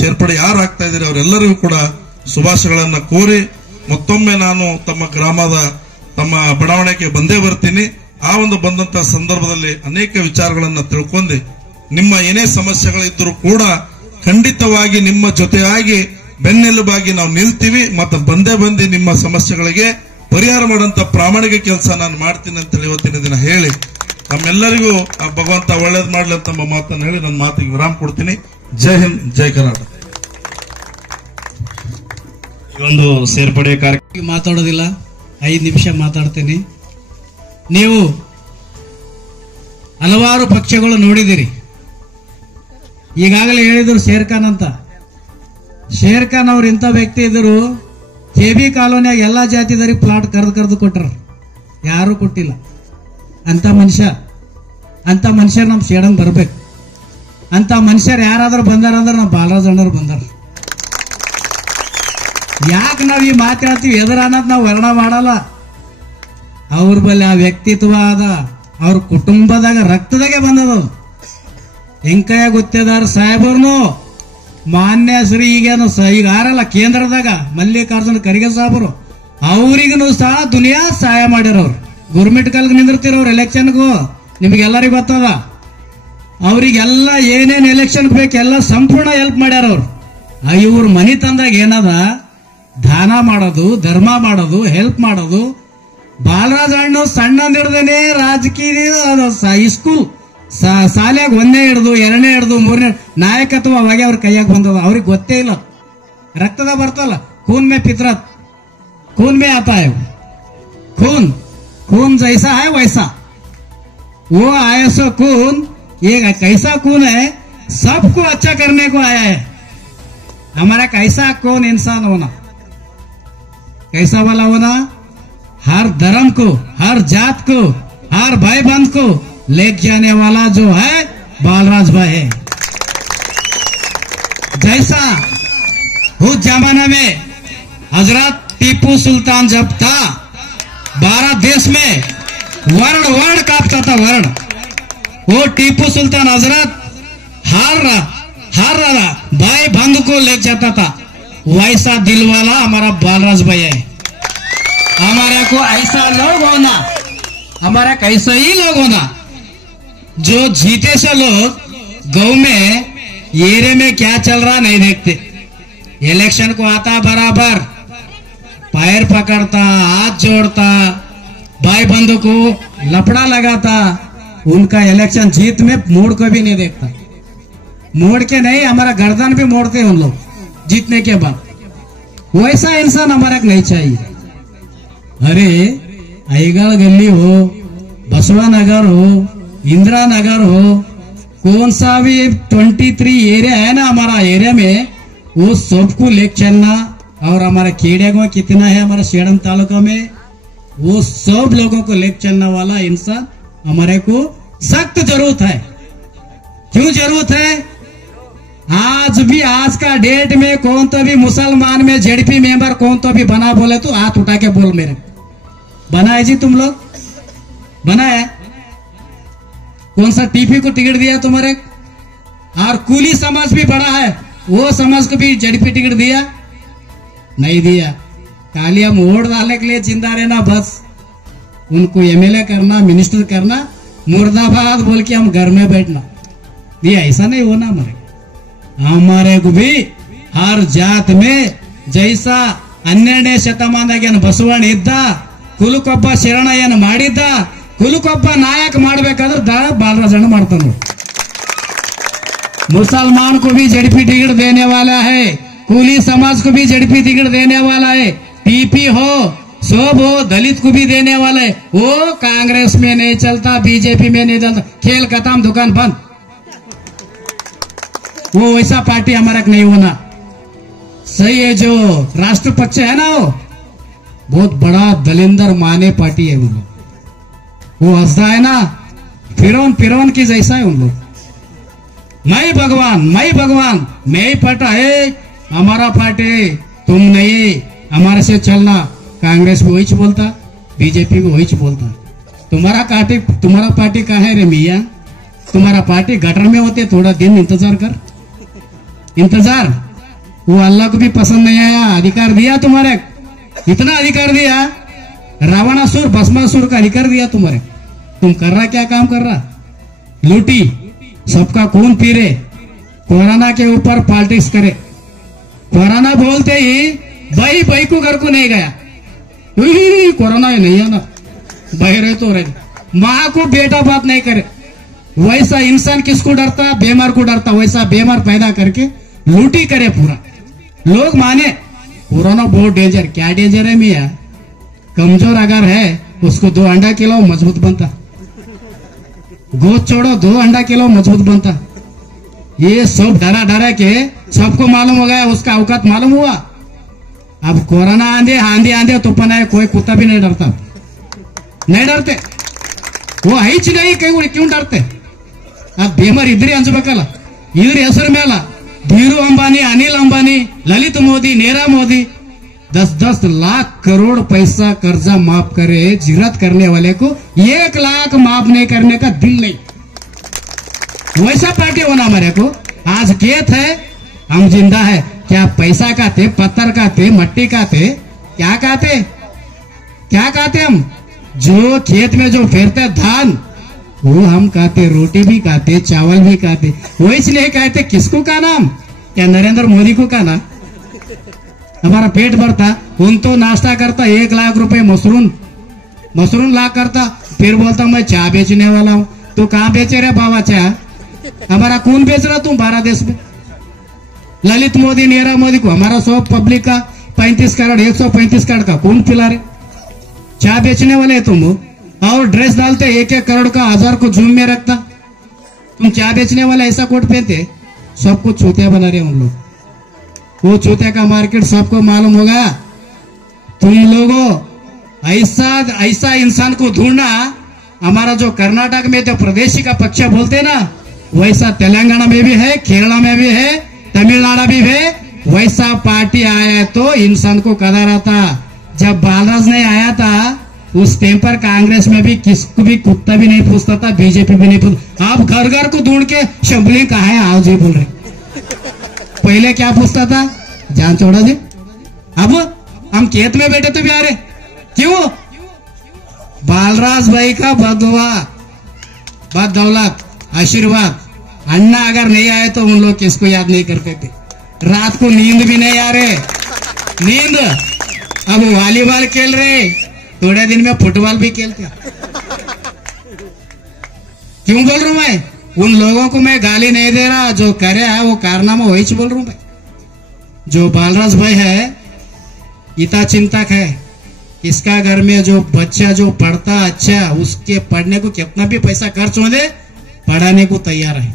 ಸೇರ್ಪಡೆ ಯಾರು ಆಗ್ತಾ ಇದ್ದೀರಿ ಅವರೆಲ್ಲರಿಗೂ ಕೂಡ ಶುಭಾಶಯಗಳನ್ನ ಕೋರಿ ಮತ್ತೊಮ್ಮೆ ನಾನು ತಮ್ಮ ಗ್ರಾಮದ ತಮ್ಮ ಬಡಾವಣೆಗೆ ಬಂದೇ ಬರ್ತೀನಿ. ಆ ಒಂದು ಬಂದಂತ ಸಂದರ್ಭದಲ್ಲಿ ಅನೇಕ ವಿಚಾರಗಳನ್ನ ತಿಳ್ಕೊಂಡು ನಿಮ್ಮ ಏನೇ ಸಮಸ್ಯೆಗಳಿದ್ರೂ ಕೂಡ ಖಂಡಿತವಾಗಿ ನಿಮ್ಮ ಜೊತೆಯಾಗಿ ಬೆನ್ನೆಲುಬಾಗಿ ನಾವು ನಿಲ್ತೀವಿ. ಮತ್ತೆ ಬಂದು ನಿಮ್ಮ ಸಮಸ್ಯೆಗಳಿಗೆ ಪರಿಹಾರ ಮಾಡುವಂತ ಪ್ರಾಮಾಣಿಕ ಕೆಲಸ ನಾನು ಮಾಡ್ತೀನಿ ಅಂತ ಇವತ್ತಿನ ದಿನ ಹೇಳಿ ತಮ್ಮೆಲ್ಲರಿಗೂ ಭಗವಂತ ಒಳ್ಳೇದು ಮಾಡಲಿ ಅಂತ ಮಾತನ್ನು ಹೇಳಿ ನನ್ನ ಮಾತಿಗೆ ವಿರಾಮ ಕೊಡ್ತೀನಿ. ಜೈ ಹಿಂದ್, ಜೈ ಕರ್ನಾಟಕ. ಒಂದು ಸೇರ್ಪಡೆ ಕಾರ್ಯಕ್ರಮ ಮಾತಾಡೋದಿಲ್ಲ, 5 ನಿಮಿಷ ಮಾತಾಡ್ತೀನಿ. ನೀವು ಹಲವಾರು ಪಕ್ಷಗಳು ನೋಡಿದಿರಿ. ಈಗಾಗಲೇ ಹೇಳಿದ್ರು ಶೇರ್ ಖಾನ್ ಅಂತ. ಶೇರ್ ಖಾನ್ ಅವ್ರು ಇಂಥ ವ್ಯಕ್ತಿ ಇದ್ರು, ಕೆಬಿ ಕಾಲೋನಿಯಾಗ ಎಲ್ಲಾ ಜಾತಿದವರಿಗೆ ಪ್ಲಾಟ್ ಕರೆದು ಕೊಟ್ಟರು, ಯಾರು ಕೊಟ್ಟಿಲ್ಲ. ಅಂತ ಮನುಷ್ಯರು ನಮ್ ಸೇಡಂಗ್ ಬರ್ಬೇಕು. ಅಂತ ಮನುಷ್ಯರು ಯಾರಾದ್ರೂ ಬಂದಾರಂದ್ರೆ ನಮ್ಮ ಬಾಲರಾಜ್ ಅಣ್ಣರು ಬಂದಾರ. ಯಾಕೆ ನಾವ್ ಈ ಮಾತಾಡ್ತೀವಿ ಎದುರ ಅನ್ನೋದು ನಾವು ವರ್ಣ ಮಾಡಲ್ಲ. ಅವ್ರ ಬಲ್ಲಿ ಆ ವ್ಯಕ್ತಿತ್ವ ಅದ, ಅವ್ರ ಕುಟುಂಬದಾಗ ರಕ್ತದಾಗೆ ಬಂದದ. ಹೆಂಕಯ್ಯ ಗುತ್ತೇದಾರ್ ಸಾಹೇಬರ್ನು ಮಾನ್ಯ ಶ್ರೀ ಈಗ ಆರಲ್ಲ ಕೇಂದ್ರದಾಗ ಮಲ್ಲಿಕಾರ್ಜುನ ಖರ್ಗೆ ಸಾಹೇಬರು, ಅವ್ರಿಗೂ ಸಹ ದುನಿಯಾ ಸಹಾಯ ಮಾಡ್ಯಾರ. ಅವ್ರು ಗೌರ್ಮೆಂಟ್ ಕಾಲಕ್ಕೆ ನಿಂದಿರ್ತಿರವ್ರು ಎಲೆಕ್ಷನ್ಗೂ, ನಿಮ್ಗೆಲ್ಲರಿಗೂ ಗೊತ್ತದ. ಅವ್ರಿಗೆಲ್ಲ ಏನೇನ್ ಎಲೆಕ್ಷನ್ ಬೇಕೆಲ್ಲ ಸಂಪೂರ್ಣ ಹೆಲ್ಪ್ ಮಾಡ್ಯಾರ ಅವ್ರು. ಇವ್ರ ಮನಿ ತಂದಾಗ ಏನದ, ದಾನ ಮಾಡೋದು, ಧರ್ಮ ಮಾಡೋದು, ಹೆಲ್ಪ್ ಮಾಡೋದು. ಬಾಲರಾಜ್ ಅಣ್ಣ ಸಣ್ಣಂದಿಡ್ದೇನೆ ರಾಜಕೀಯ ಸ್ಕೂಲ್ ಶಾಲ್ಯಾಗ 1ನೇ ಹಿಡ್ದು 2ನೇ ಹಿಡ್ದು 3ನೇ ನಾಯಕತ್ವ ಅವಾಗೆ ಅವ್ರ ಕೈಯಾಗ ಬಂದದ. ಅವ್ರಿಗೆ ಗೊತ್ತೇ ಇಲ್ಲ. ರಕ್ತದ ಬರ್ತಲ್ಲ, खून में फितरत, खून में आता है. खून जैसा है वैसा वो आया सो खून, ये कैसा खून है, सबको अच्छा करने को आया है. हमारा कैसा कौन इंसान होना, कैसा वाला होना, हर धर्म को, हर जात को, हर भाई बंध को ले जाने वाला जो है बालराज भाई है. जैसा उस जमाना में हजरत टीपू सुल्तान जब था, भारत देश में वर्ण कांपता था, वर्ण. वो टीपू सुल्तान हजरत हर भाई बंधु को ले जाता था, वैसा दिल वाला हमारा बालराज भाई है। हमारे को ऐसा लोग होना, हमारा कैसा ही लोग होना जो जीते से लोग गांव में एरिया में क्या चल रहा नहीं देखते। इलेक्शन को आता बराबर पैर पकड़ता, हाथ जोड़ता, भाई बंधु को लपड़ा लगाता, उनका इलेक्शन जीत में मोड़ को भी नहीं देखता। मोड़ के नहीं, हमारा गर्दन भी मोड़ते उन लोग जीतने के बाद। वैसा इंसान हमारा नहीं चाहिए। अरे अईगढ़ गली हो, बसवा नगर हो, इंदिरा नगर हो, कौन सा भी 23 एरिया है ना हमारा एरिया में, वो सबको लेके चलना। और हमारा खेड़िया को कितना है हमारा सेडम तालुका में, वो सब लोगों को लेके चलने वाला इंसान हमारे को सख्त जरूरत है। क्यों जरूरत है? आज भी आज का डेट में कौन तो भी मुसलमान में जेडपी मेंबर कौन तो भी बना बोले तो हाथ उठा के बोल मेरे, बना है जी तुम लोग? बना है? कौन सा टीपी को टिकट दिया तुम्हारे? और कुली समाज भी बड़ा है, वो समाज को भी जेडपी टिकट दिया? नहीं दिया। खाली हम वोट डालने के लिए जिंदा रहना, बस उनको एमएलए करना, मिनिस्टर करना, मुर्दाबाद बोल के हम घर में बैठना। ये ऐसा नहीं होना। हमारे को भी हर जात में जैसा 12ನೇ ಶತಮಾನದಾಗೇನು ಬಸವಣ್ಣ ಇದ್ದ, ಕುಲಕೊಬ್ಬ ಶರಣಯ್ಯನ ಮಾಡಿದ್ದ, ಕುಲಕೊಬ್ಬ ನಾಯಕ ಮಾಡಬೇಕಾದ್ರೆ ಬಾಲರಾಜಣ್ಣ ಮಾಡ್ತಾನೆ। मुसलमान को भी जेडपी टिकट देने वाला है, कुली समाज को भी जेडपी टिकट देने वाला है, टीपी हो, सब हो, दलित को भी देने वाला है। वो कांग्रेस में नहीं चलता, बीजेपी में नहीं चलता, खेल खत्म, दुकान बंद। वो वैसा पार्टी हमारा नहीं होना। सही है, जो राष्ट्र पक्ष है ना, वो बहुत बड़ा दलिंदर माने पार्टी है। उन लोग वो हंसता है ना, फिरौन की जैसा है उन लोग। मैं भगवान, मैं ही पटा है हमारा पार्टी, तुम नहीं, हमारे से चलना। कांग्रेस भी वही बोलता, बीजेपी भी वही बोलता। तुम्हारा पार्टी कहाँ है रे मियाँ? तुम्हारा पार्टी गटर में होते, थोड़ा दिन इंतजार कर। इंतजार वो अल्लाह को भी पसंद नहीं आया। अधिकार दिया तुम्हारे, इतना अधिकार दिया, रावणासुर भस्मासुर का अधिकार दिया तुम्हारे। तुम कर रहा क्या काम कर रहा? लूटी, सबका खून पी रहे, कोरोना के ऊपर पॉलिटिक्स करे। कोरोना बोलते ही भाई को घर को नहीं गया, कोरोना ही नहीं है ना, भाई रहे तो रहे। माँ को बेटा बात नहीं करे। वैसा इंसान किसको डरता? बीमार को डरता। वैसा बीमार पैदा करके लूटी करे पूरा। लोग माने कोरोना बहुत डेंजर। क्या डेंजर है मियाँ? कमजोर अगर है उसको 2 अंडा खिलाओ, मजबूत बनता। गोद छोड़ो, 2 अंडा किलो, मजबूत बनता। ये सब डरा के सबको मालूम हो गया, उसका औकात मालूम हुआ। अब कोरोना आंधे तूफान आए, कोई कुत्ता भी नहीं डरता, नहीं डरते। वो हईच नहीं, क्यों डरते? अब बेमर इधर अंजबेकಲ್ಲ, इधर ಹೆಸರು ಮೇಲೆ धीरू अंबानी, अनिल अंबानी, ललित मोदी, नीरव मोदी 10-10 लाख करोड़ पैसा कर्जा माफ करे। जिरत करने वाले को 1 लाख माफ नहीं करने का दिल नहीं। वैसा पार्टी होना हमारे को। आज खेत है, हम जिंदा है। क्या पैसा खाते, पत्थर खाते, मट्टी खाते, क्या खाते हम? जो खेत में जो फेरते धान, वो हम खाते, रोटी भी खाते, चावल भी खाते। वो इसलिए कहते किसको का नाम? क्या नरेंद्र मोदी को का नाम? हमारा पेट भरता। उन तो नाश्ता करता 1 लाख रुपए मशरूम ला करता, फिर बोलता मैं चाय बेचने वाला हूँ। तो कहाँ बेचे रे बाबा चाय? हमारा खून बेच रहा तुम भारत देश में। ललित मोदी, नीरव मोदी को हमारा सब पब्लिक का 35 करोड़ 135 करोड़ का खून पिला रहे। चाय बेचने वाले तुम हो। और ड्रेस डालते 1-1 करोड़ का, 1000 को जूम में रखता। तुम चाय बेचने वाले ऐसा कोट पहनते, सबको चूतिया बना रहे उन लोग। वो चूतिया का मार्केट सबको मालूम होगा। तुम लोगों ऐसा इंसान को ढूंढना। हमारा जो कर्नाटक में जो प्रदेशी का पक्ष बोलते ना, वैसा तेलंगाना में भी है, केरला में भी है, तमिलनाडु भी है। वैसा पार्टी आया तो इंसान को कदर आता। जब बालराज नहीं आया था उस टाइम पर कांग्रेस में भी किसको भी कुत्ता भी नहीं पूछता था, बीजेपी भी नहीं पूछता। आप घर को ढूंढ के शंभली कहा है आओ जी बोल रहे। पहले क्या पूछता था, जान छोड़ा जी, अब हम खेत में बैठे तो भी आ रहे, क्यों? बालराज भाई का बदवा, बदौलत, आशीर्वाद। अन्ना अगर नहीं आए तो उन लोग किसको याद नहीं करते थे। रात को नींद भी नहीं आ रहे, नींद। अब वॉलीबॉल खेल रहे, थोड़े दिन में फुटबॉल भी खेलते। क्यों बोल रहा हूं मैं? उन लोगों को मैं गाली नहीं दे रहा, जो करे है वो कारनामा वही बोल रहा हूं मैं। जो बालराज भाई है इतना चिंतक है, इसका घर में जो बच्चा जो पढ़ता अच्छा, उसके पढ़ने को कितना भी पैसा खर्च हो दे, पढ़ाने को तैयार है।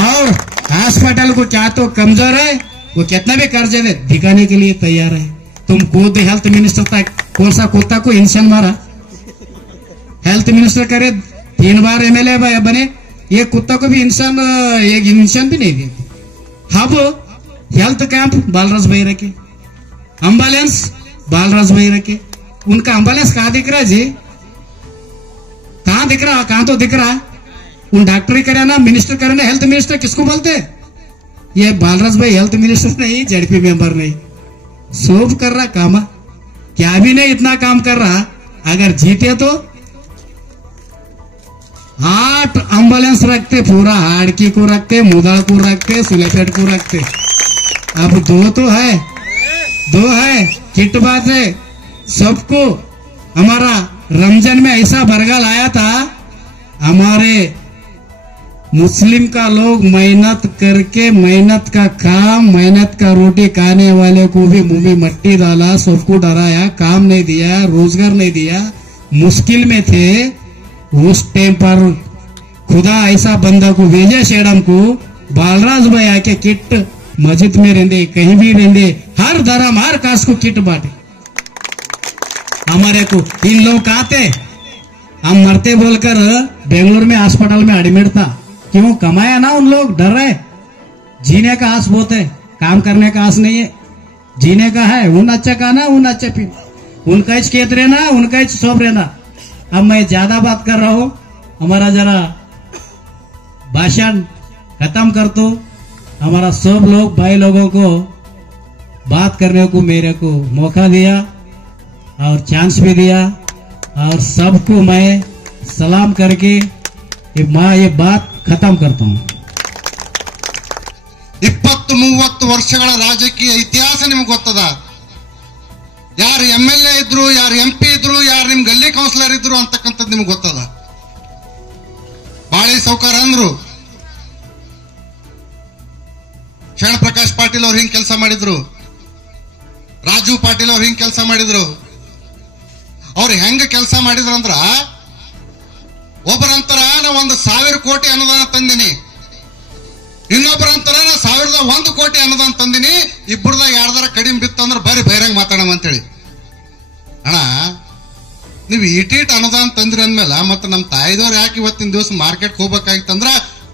और हॉस्पिटल को क्या तो कमजोर है, वो कितना भी कर्ज दे दिखाने के लिए तैयार है। तुम खुद हेल्थ मिनिस्टर तक कौन सा कुत्ता को इंसान मारा, हेल्थ मिनिस्टर करे 3 बार एमएलए बने, ये कुत्ता को भी इंसान, एक इंसान भी नहीं देते। अब हेल्थ कैंप बालराज भाई रखे, एम्बुलेंस बालराज भाई रखे। उनका एम्बुलेंस कहां दिख रहा है जी? कहां दिख रहा? कहां तो दिख रहा। उन डॉक्टरी करे ना, मिनिस्टर करे ना, हेल्थ मिनिस्टर किसको बोलते? ये बालराज भाई हेल्थ मिनिस्टर नहीं, जेडपी मेंबर नहीं, सब कर रहा काम। क्या भी नहीं, इतना काम कर रहा। अगर जीते तो 8 एम्बुलेंस रखते, पूरा हाड़की को रखते, मुदाल को रखते, सुलेपेट को रखते। अब 2 तो है, 2 है। किट बात है सबको। हमारा रमजान में ऐसा बरगल आया था, हमारे मुस्लिम का लोग मेहनत करके, मेहनत का काम, मेहनत का रोटी खाने वाले को भी मुंह में मट्टी डाला, सबको डराया, काम नहीं दिया, रोजगार नहीं दिया, मुश्किल में थे। उस टाइम पर खुदा ऐसा बंदा को भेजे शेडम को, बालराज भाई आके किट मस्जिद में रहते, कहीं भी रहते, हर धर्म हर कास्ट को किट बांटे। हमारे को इन लोग आते, हम मरते बोलकर बेंगलोर में अस्पताल में एडमिट था। क्यों? कमाया ना, उन लोग डर रहे। जीने का आस बहुत है, काम करने का आस नहीं है। जीने का है, उन अच्छा खाना, उन अच्छा पीना, उनका ही खेत रहना, उनका ही सब रहना। अब मैं ज्यादा बात कर रहा हूं, हमारा जरा भाषण खत्म कर दो। हमारा सब लोग भाई लोगों को बात करने को मेरे को मौका दिया और चांस भी दिया, और सबको मैं सलाम करके ये बात खत्म करता हूं। 20-30 ವರ್ಷಗಳ ರಾಜಕೀಯ ಇತಿಹಾಸ ನಿಮ್ಗೆ ಗೊತ್ತದ. ಯಾರು MLA ಇದ್ರು, ಯಾರು MP ಇದ್ರು, ಯಾರು ನಿಮ್ ಗಲ್ಲಿ ಕೌನ್ಸಿಲರ್ ಇದ್ರು ಅಂತಕ್ಕಂಥದ್ದು ನಿಮ್ಗೆ ಗೊತ್ತದ. ಬಾಳಿ ಸೌಕರ್ ಅಂದ್ರು, ಶರಣ ಪ್ರಕಾಶ್ ಪಾಟೀಲ್ ಅವ್ರು ಹಿಂಗ್ ಕೆಲಸ ಮಾಡಿದ್ರು, ರಾಜು ಪಾಟೀಲ್ ಅವ್ರು ಹಿಂಗ್ ಕೆಲಸ ಮಾಡಿದ್ರು. ಅವ್ರು ಹೆಂಗ ಕೆಲಸ ಮಾಡಿದ್ರು ಅಂದ್ರ, ಒಬ್ಬರಂತರ ನಾ 1,000 ಕೋಟಿ ಅನುದಾನ ತಂದಿನಿ, ಇನ್ನೊಬ್ಬರಂತರ ನಾ 1,001 ಕೋಟಿ ಅನುದಾನ ತಂದಿನಿ, ಇಬ್ಬರದಾಗ ಯಾರ್ದಾರ ಕಡಿಮೆ ಬಿತ್ತಂದ್ರ ಬರೀ ಬಹಿರಂಗ ಮಾತಾಡೋಣ ಅಂತೇಳಿ. ಅಣ್ಣ, ನೀವು ಇಟೀಟ್ ಅನುದಾನ ತಂದ್ರಿ ಅಂದ್ಮೇಲೆ ಮತ್ತೆ ನಮ್ಮ ತಾಯಿದವ್ರು ಯಾಕೆ ಇವತ್ತಿನ ದಿವಸ ಮಾರ್ಕೆಟ್ ಹೋಗ್ಬೇಕಾಗಿತ್ತಂದ್ರ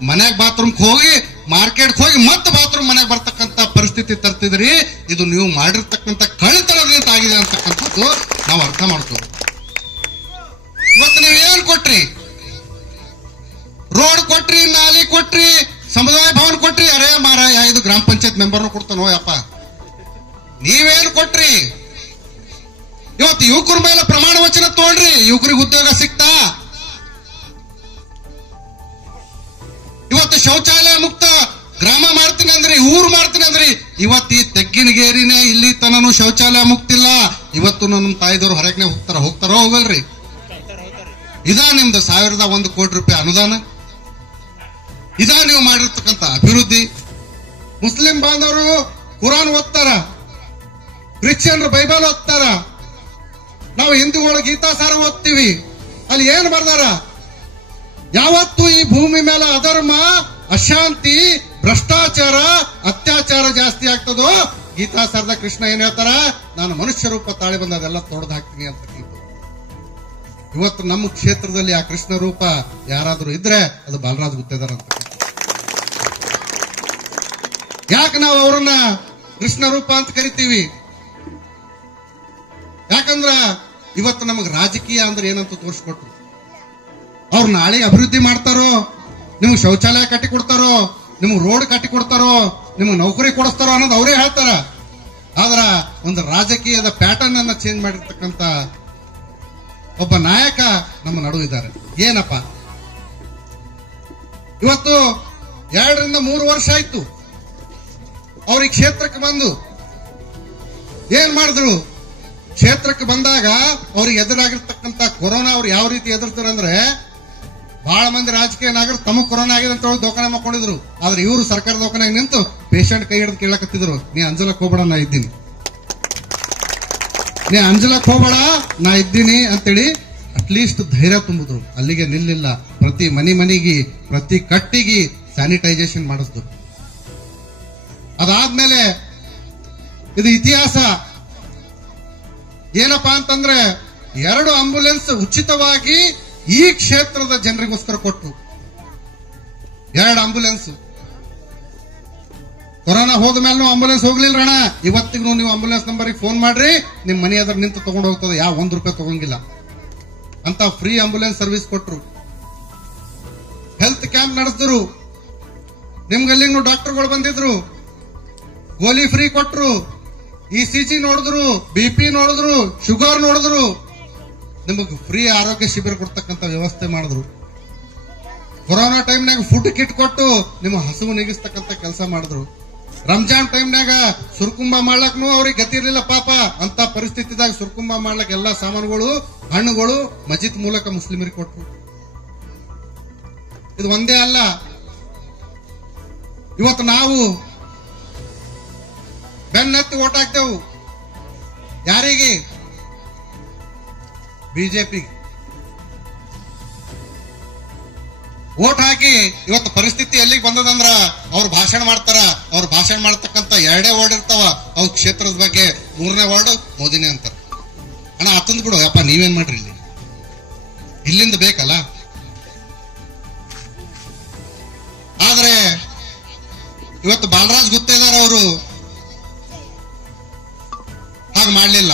ಮನ್ಯಾಗ ಬಾತ್ರೂಮ್ಗೆ ಹೋಗಿ, ಮಾರ್ಕೆಟ್ಗೆ ಹೋಗಿ ಮತ್ತೆ ಬಾತ್ರೂಮ್ ಮನೆಗೆ ಬರ್ತಕ್ಕಂಥ ಪರಿಸ್ಥಿತಿ ತರ್ತಿದ್ರಿ. ಇದು ನೀವು ಮಾಡಿರ್ತಕ್ಕಂಥ ಕಳ್ಳತನದಿಂದ ಆಗಿದೆ ಅಂತಕ್ಕಂಥದ್ದು ನಾವು ಅರ್ಥ ಮಾಡ್ತೀವಿ. ಇವತ್ತು ನೀವು ಏನ್ ಕೊಟ್ರಿ? ರೋಡ್ ಕೊಟ್ರಿ, ನಾಲಿ ಕೊಟ್ರಿ, ಸಮುದಾಯ ಭವನ ಕೊಟ್ರಿ. ಅರೇ ಮಾರಾಯ, ಇದು ಗ್ರಾಮ ಪಂಚಾಯತ್ ಮೆಂಬರ್ನು ಕೊಡ್ತಾನೋ ಯಪ್ಪ. ನೀವೇನ್ ಕೊಟ್ರಿ? ಇವತ್ತು ಯುವಕರ ಮೇಲೆ ಪ್ರಮಾಣ ವಚನ ತೋಳ್ರಿ, ಯುವಕರಿಗೆ ಉದ್ಯೋಗ ಸಿಗ್ತಾ? ಇವತ್ತು ಶೌಚಾಲಯ ಮುಕ್ತ ಗ್ರಾಮ ಮಾಡ್ತೀನಿ ಅಂದ್ರಿ, ಊರು ಮಾಡ್ತೀನಿ ಅಂದ್ರಿ. ಇವತ್ತು ಈ ತೆಗ್ಗಿನಗೇರಿನೇ ಇಲ್ಲಿ ತನೂ ಶೌಚಾಲಯ ಮುಕ್ತಿಲ್ಲ. ಇವತ್ತು ನಮ್ಮ ತಾಯಿದವರು ಹೊರಗೆ ಹೋಗ್ತಾರೋ ಹೋಗಲ್ರಿ? ಇದಾ ನಿಮ್ದು 1,001 ಕೋಟಿ ರೂಪಾಯಿ ಅನುದಾನ? ಇದಾ ನೀವು ಮಾಡಿರ್ತಕ್ಕಂಥ ಅಭಿವೃದ್ಧಿ? ಮುಸ್ಲಿಂ ಬಾಂಧವರು ಕುರಾನ್ ಓದ್ತಾರ, ಕ್ರಿಶ್ಚಿಯನ್ರು ಬೈಬಲ್ ಓದ್ತಾರ, ನಾವು ಹಿಂದೂಗಳು ಗೀತಾಸಾರ ಓದ್ತೀವಿ. ಅಲ್ಲಿ ಏನ್ ಬರ್ದಾರ? ಯಾವತ್ತು ಈ ಭೂಮಿ ಮೇಲೆ ಅಧರ್ಮ, ಅಶಾಂತಿ, ಭ್ರಷ್ಟಾಚಾರ, ಅತ್ಯಾಚಾರ ಜಾಸ್ತಿ ಆಗ್ತದೋ, ಗೀತಾಸಾರದ ಕೃಷ್ಣ ಏನ್ ಹೇಳ್ತಾರ? ನಾನು ಮನುಷ್ಯ ರೂಪ ತಾಳಿ ಬಂದ ಅದೆಲ್ಲ ತೊಡೆದು ಹಾಕ್ತೀನಿ ಅಂತ. ಇವತ್ತು ನಮ್ಮ ಕ್ಷೇತ್ರದಲ್ಲಿ ಆ ಕೃಷ್ಣ ರೂಪ ಯಾರಾದ್ರೂ ಇದ್ರೆ ಅದು ಬಾಲರಾಜ್ ಗುತ್ತೇದಾರ್ ಅಂತ. ಯಾಕೆ ನಾವು ಅವರನ್ನ ಕೃಷ್ಣ ರೂಪ ಅಂತ ಕರಿತೀವಿ? ಯಾಕಂದ್ರ ಇವತ್ತು ನಮಗೆ ರಾಜಕೀಯ ಅಂದ್ರೆ ಏನಂತ ತೋರಿಸ್ಕೊಟ್ರು. ಅವ್ರು ನಾಳೆ ಅಭಿವೃದ್ಧಿ ಮಾಡ್ತಾರೋ, ನಿಮ್ಗೆ ಶೌಚಾಲಯ ಕಟ್ಟಿ ಕೊಡ್ತಾರೋ, ನಿಮ್ಗೆ ರೋಡ್ ಕಟ್ಟಿ ಕೊಡ್ತಾರೋ ನಿಮ್ಗೆ ನೌಕರಿ ಕೊಡಿಸ್ತಾರೋ ಅನ್ನೋದು ಅವರೇ ಹೇಳ್ತಾರ. ಆದ್ರ ಒಂದು ರಾಜಕೀಯದ ಪ್ಯಾಟರ್ನ್ ಅನ್ನ ಚೇಂಜ್ ಮಾಡಿರ್ತಕ್ಕಂಥ ಒಬ್ಬ ನಾಯಕ ನಮ್ಮ ನಡುವಿದ್ದಾರೆ. ಏನಪ್ಪ, ಇವತ್ತು 2 ರಿಂದ 3 ವರ್ಷ ಆಯ್ತು ಅವ್ರಿಗೆ ಕ್ಷೇತ್ರಕ್ಕೆ ಬಂದು. ಏನ್ ಮಾಡಿದ್ರು? ಕ್ಷೇತ್ರಕ್ಕೆ ಬಂದಾಗ ಅವ್ರಿಗೆ ಎದುರಾಗಿರ್ತಕ್ಕಂಥ ಕೊರೋನಾ ಅವ್ರು ಯಾವ ರೀತಿ ಎದುರ್ತಾರಂದ್ರೆ, ಬಹಳ ಮಂದಿ ರಾಜಕೀಯ ನಾಯಕರು ತಮಗ್ ಕೊರೋನಾ ಆಗಿದೆ ಅಂತ ಹೇಳಿ ದೋಖಾನೆ ಮಾಡ್ಕೊಂಡಿದ್ರು. ಆದ್ರೆ ಇವರು ಸರ್ಕಾರ ದೋಖಾನೆಗೆ ನಿಂತು ಪೇಷಂಟ್ ಕೈ ಹಿಡಿದು ಕೇಳಕತ್ತಿದ್ರು, ನೀ ಅಂಜಲಕ್ ಹೋಗ್ಬೇಡ, ನಾ ಇದ್ದೀನಿ, ನೀ ಅಂಜಲಕ್ ಹೋಗ್ಬೇಡ, ನಾ ಇದ್ದೀನಿ ಅಂತೇಳಿ ಅಟ್ಲೀಸ್ಟ್ ಧೈರ್ಯ ತುಂಬಿದ್ರು. ಅಲ್ಲಿಗೆ ನಿಲ್ಲಿಲ್ಲ. ಪ್ರತಿ ಮನಿಗೆ ಪ್ರತಿ ಕಟ್ಟಿಗೆ ಸ್ಯಾನಿಟೈಸೇಷನ್ ಮಾಡಿಸಿದ್ರು. ಅದಾದ್ಮೇಲೆ ಇದು ಇತಿಹಾಸ ಏನಪ್ಪಾ ಅಂತಂದ್ರೆ, 2 ಆಂಬ್ಯುಲೆನ್ಸ್ ಉಚಿತವಾಗಿ ಈ ಕ್ಷೇತ್ರದ ಜನರಿಗೋಸ್ಕರ ಕೊಟ್ಟರು. 2 ಆಂಬ್ಯುಲೆನ್ಸ್. ಕೊರೋನಾ ಹೋದ ಮೇಲೂ ಆಂಬ್ಯುಲೆನ್ಸ್ ಹೋಗ್ಲಿಲ್ಲ ಅಣ್ಣ. ಇವತ್ತಿಗೂ ನೀವು ಆಂಬ್ಯುಲೆನ್ಸ್ ನಂಬರ್ಗೆ ಫೋನ್ ಮಾಡ್ರಿ, ನಿಮ್ ಮನೆ ಎದುರು ನಿಂತು ತಗೊಂಡು ಹೋಗ್ತದೆ. ಯಾವ 1 ರೂಪಾಯಿ ತಗೊಂಗಿಲ್ಲ ಅಂತ ಫ್ರೀ ಆಂಬ್ಯುಲೆನ್ಸ್ ಸರ್ವಿಸ್ ಕೊಟ್ರು. ಹೆಲ್ತ್ ಕ್ಯಾಂಪ್ ನಡೆಸಿದ್ರು. ನಿಮ್ಗಲ್ಲಿಗೂ ಡಾಕ್ಟರ್ಗಳು ಬಂದಿದ್ರು, ಗೋಲಿ ಫ್ರೀ ಕೊಟ್ರು, ECG ನೋಡಿದ್ರು, BP ನೋಡಿದ್ರು, ಶುಗರ್ ನೋಡಿದ್ರು, ನಿಮಗೆ ಫ್ರೀ ಆರೋಗ್ಯ ಶಿಬಿರ ಕೊಡ್ತಕ್ಕಂಥ ವ್ಯವಸ್ಥೆ ಮಾಡಿದ್ರು. ಕೊರೋನಾ ಟೈಮ್ನಾಗ ಫುಡ್ ಕಿಟ್ ಕೊಟ್ಟು ನಿಮ್ಮ ಹಸುವು ನೀಗಿಸ್ತಕ್ಕಂಥ ಕೆಲಸ ಮಾಡಿದ್ರು. ರಂಜಾನ್ ಟೈಮ್ನಾಗ ಸುರ್ಕುಂಬ ಮಾಡ್ಲಕ್ನು ಅವ್ರಿಗೆ ಗತಿ ಇರಲಿಲ್ಲ ಪಾಪ. ಅಂತ ಪರಿಸ್ಥಿತಿದಾಗ ಸುರ್ಕುಂಬ ಮಾಡ್ಲಕ್ ಎಲ್ಲಾ ಸಾಮಾನುಗಳು, ಹಣ್ಣುಗಳು ಮಜಿದ್ ಮೂಲಕ ಮುಸ್ಲಿಮರಿಗೆ ಕೊಟ್ರು. ಇದು ಒಂದೇ ಅಲ್ಲ, ಇವತ್ತು ನಾವು ಬೆನ್ನತ್ತಿ ಓಟ್ ಹಾಕ್ತೇವು. ಯಾರಿಗೆ? ಬಿಜೆಪಿ. ಓಟ್ ಹಾಕಿ ಇವತ್ತು ಪರಿಸ್ಥಿತಿ ಎಲ್ಲಿಗೆ ಬಂದದಂದ್ರ, ಅವ್ರು ಭಾಷಣ ಮಾಡ್ತಾರ. ಅವ್ರು ಭಾಷಣ ಮಾಡ್ತಕ್ಕಂಥ 2 ವರ್ಡ್ ಇರ್ತಾವ ಅವ್ರ ಕ್ಷೇತ್ರದ ಬಗ್ಗೆ. 3ನೇ ವರ್ಡ್ ಮೋದಿನೇ ಅಂತಾರ. ಅಣ್ಣ ಅತ್ತಂದ್ ಬಿಡು ಅಪ್ಪ, ನೀವೇನ್ ಮಾಡ್ರಿ, ಇಲ್ಲಿಂದ ಬೇಕಲ್ಲ. ಆದ್ರೆ ಇವತ್ತು ಬಾಲರಾಜ್ ಗುತ್ತೇದಾರ್ ಅವರು ಹಾಗೆ ಮಾಡ್ಲಿಲ್ಲ.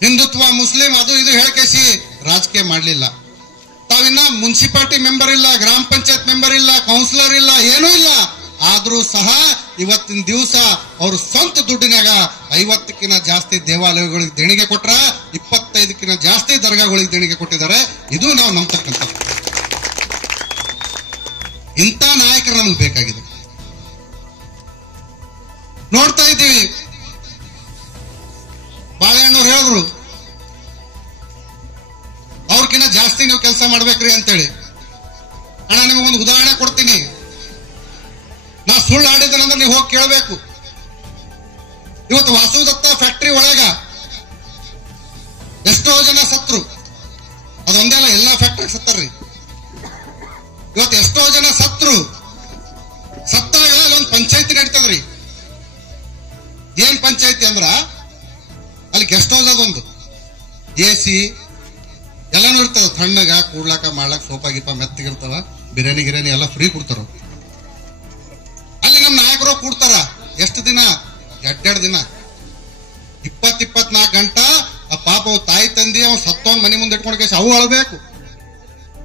ಹಿಂದುತ್ವ, ಮುಸ್ಲಿಂ ಅದು ಇದು ಹೇಳ್ಕೇಸಿ ರಾಜಕೀಯ ಮಾಡ್ಲಿಲ್ಲ. ತಾವಿನ್ನ ಮುನ್ಸಿಪಾಲಿಟಿ ಮೆಂಬರ್ ಇಲ್ಲ, ಗ್ರಾಮ ಪಂಚಾಯತ್ ಮೆಂಬರ್ ಇಲ್ಲ, ಕೌನ್ಸಿಲರ್ ಇಲ್ಲ, ಏನೂ ಇಲ್ಲ. ಆದ್ರೂ ಸಹ ಇವತ್ತಿನ ದಿವಸ ಅವರು ಸ್ವಂತ ದುಡ್ಡಿನಾಗ 50ಕ್ಕಿಂತ ಜಾಸ್ತಿ ದೇವಾಲಯಗಳಿಗೆ ದೇಣಿಗೆ ಕೊಟ್ರ, 25ಕ್ಕಿಂತ ಜಾಸ್ತಿ ದರ್ಗಾಗಳಿಗೆ ದೇಣಿಗೆ ಕೊಟ್ಟಿದ್ದಾರೆ. ಇದು ನಾವು ನಂಬತಕ್ಕಂಥದ್ದು. ಇಂಥ ನಾಯಕರು ನಮ್ಗೆ ಬೇಕಾಗಿದೆ. ನೋಡ್ತಾ ಇದ್ದೀವಿ, ಬಾಳೆಹಣ್ಣವ್ರು ಹೇಳಿದ್ರು ಅವ್ರಕಿನ್ನ ಜಾಸ್ತಿ ನೀವು ಕೆಲಸ ಮಾಡ್ಬೇಕ್ರಿ ಅಂತೇಳಿ. ಅಣ್ಣ ನಿಮಗೊಂದು ಉದಾಹರಣೆ ಕೊಡ್ತೀನಿ. ನಾ ಸುಳ್ಳು ಆಡಿದ್ದೇನಂದ್ರೆ ನೀವು ಹೋಗಿ ಕೇಳಬೇಕು. ಇವತ್ತು ವಾಸುದತ್ತ ಫ್ಯಾಕ್ಟರಿ ಒಳಗ ಎಷ್ಟೋ ಜನ ಸತ್ರು. ಅದೊಂದೇ ಅಲ್ಲ, ಎಲ್ಲಾ ಫ್ಯಾಕ್ಟರಿ ಸತ್ತಾರ್ರಿ. ಇವತ್ತು ಎಷ್ಟೋ ಜನ ಸತ್ರು. ಸತ್ತಾಗ ಅಲ್ಲೊಂದು ಪಂಚಾಯತಿ ನಡೀತದ್ರಿ. ಏನ್ ಪಂಚಾಯತಿ ಅಂದ್ರ, ಅಲ್ಲಿ ಗೆಸ್ಟ್ ಹೌಸ್ ಅದೊಂದು, AC ಎಲ್ಲಾನು ಇರ್ತದ. ತಣ್ಣಗ ಕೂಡ್ಲಾಕ ಮಾಡ್ಲಾಕ ಸೋಫಾ ಗೀಪ ಮೆತ್ತಗಿರ್ತಾವ, ಬಿರಿಯಾನಿ ಗಿರಿಯಾನಿ ಎಲ್ಲ ಫ್ರೀ ಕೊಡ್ತಾರ. ಅಲ್ಲಿ ನಮ್ಮ ನಾಯಕರು ಕೂಡ್ತಾರ. ಎಷ್ಟು ದಿನ? 2 ದಿನ, 24 ಗಂಟೆ. ಆ ಪಾಪ ತಾಯಿ ತಂದಿ ಅವ್ ಸತ್ತವನ್ ಮನೆ ಮುಂದೆ ಇಟ್ಕೊಂಡ್ ಅವು ಅಳಬೇಕು.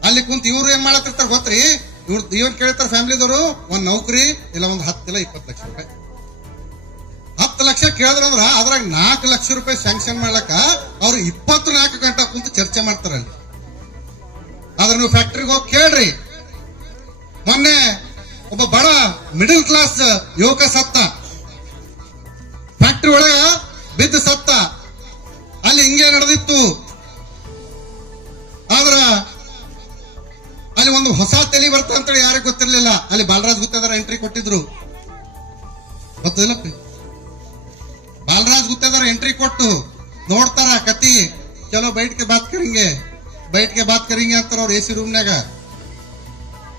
ಅಲ್ಲಿ ಕುಂತ ಇವ್ರು ಏನ್ ಮಾಡತ್ತಿರ್ತಾರ ಗೊತ್ತ್ರಿ? ಇವ್ರು ಕೇಳ್ತಾರ ಫ್ಯಾಮಿಲಿದವರು, ಒಂದ್ ನೌಕರಿ ಇಲ್ಲ ಒಂದ್ 10 ಇಲ್ಲ 20 ಲಕ್ಷ ರೂಪಾಯಿ. 10 ಲಕ್ಷ ಕೇಳಿದ್ರಂದ್ರ ಅದ್ರಾಗ 4 ಲಕ್ಷ ರೂಪಾಯಿ ಸ್ಯಾಂಕ್ಷನ್ ಮಾಡ್ಲಕ್ಕ ಅವ್ರು 24 ಗಂಟೆ ಕುಂತು ಚರ್ಚೆ ಮಾಡ್ತಾರ ಅಲ್ಲಿ. ಆದ್ರೆ ನೀವು ಫ್ಯಾಕ್ಟ್ರಿಗೆ ಹೋಗಿ ಕೇಳ್ರಿ. ಮೊನ್ನೆ ಒಬ್ಬ ಬಡ ಮಿಡಲ್ ಕ್ಲಾಸ್ ಯುವಕ ಸತ್ತ, ಫ್ಯಾಕ್ಟ್ರಿ ಒಳಗ ಬಿದ್ದು ಸತ್ತ. ಅಲ್ಲಿ ಹಿಂಗೆ ನಡೆದಿತ್ತು. ಆದ್ರ ಅಲ್ಲಿ ಒಂದು ಹೊಸ ತಲೆ ಬರ್ತ ಅಂತೇಳಿ ಯಾರಿಗೂ ಗೊತ್ತಿರ್ಲಿಲ್ಲ. ಅಲ್ಲಿ ಬಾಲರಾಜ್ ಗುತ್ತೇದಾರ್ ಎಂಟ್ರಿ ಕೊಟ್ಟಿದ್ರು, ಗೊತ್ತಿಲ್ಲಪ್ಪ. ಬಾಲರಾಜ್ ಗುತ್ತೇದಾರ್ ಎಂಟ್ರಿ ಕೊಟ್ಟು ನೋಡ್ತಾರ ಕತಿ. ಚಲೋ ಬೈಟ್ಗೆ ಬಾತ್ ಕರಿಂಗೆ ಅಂತಾರ ಅವ್ರ AC ರೂಮ್ನಾಗ.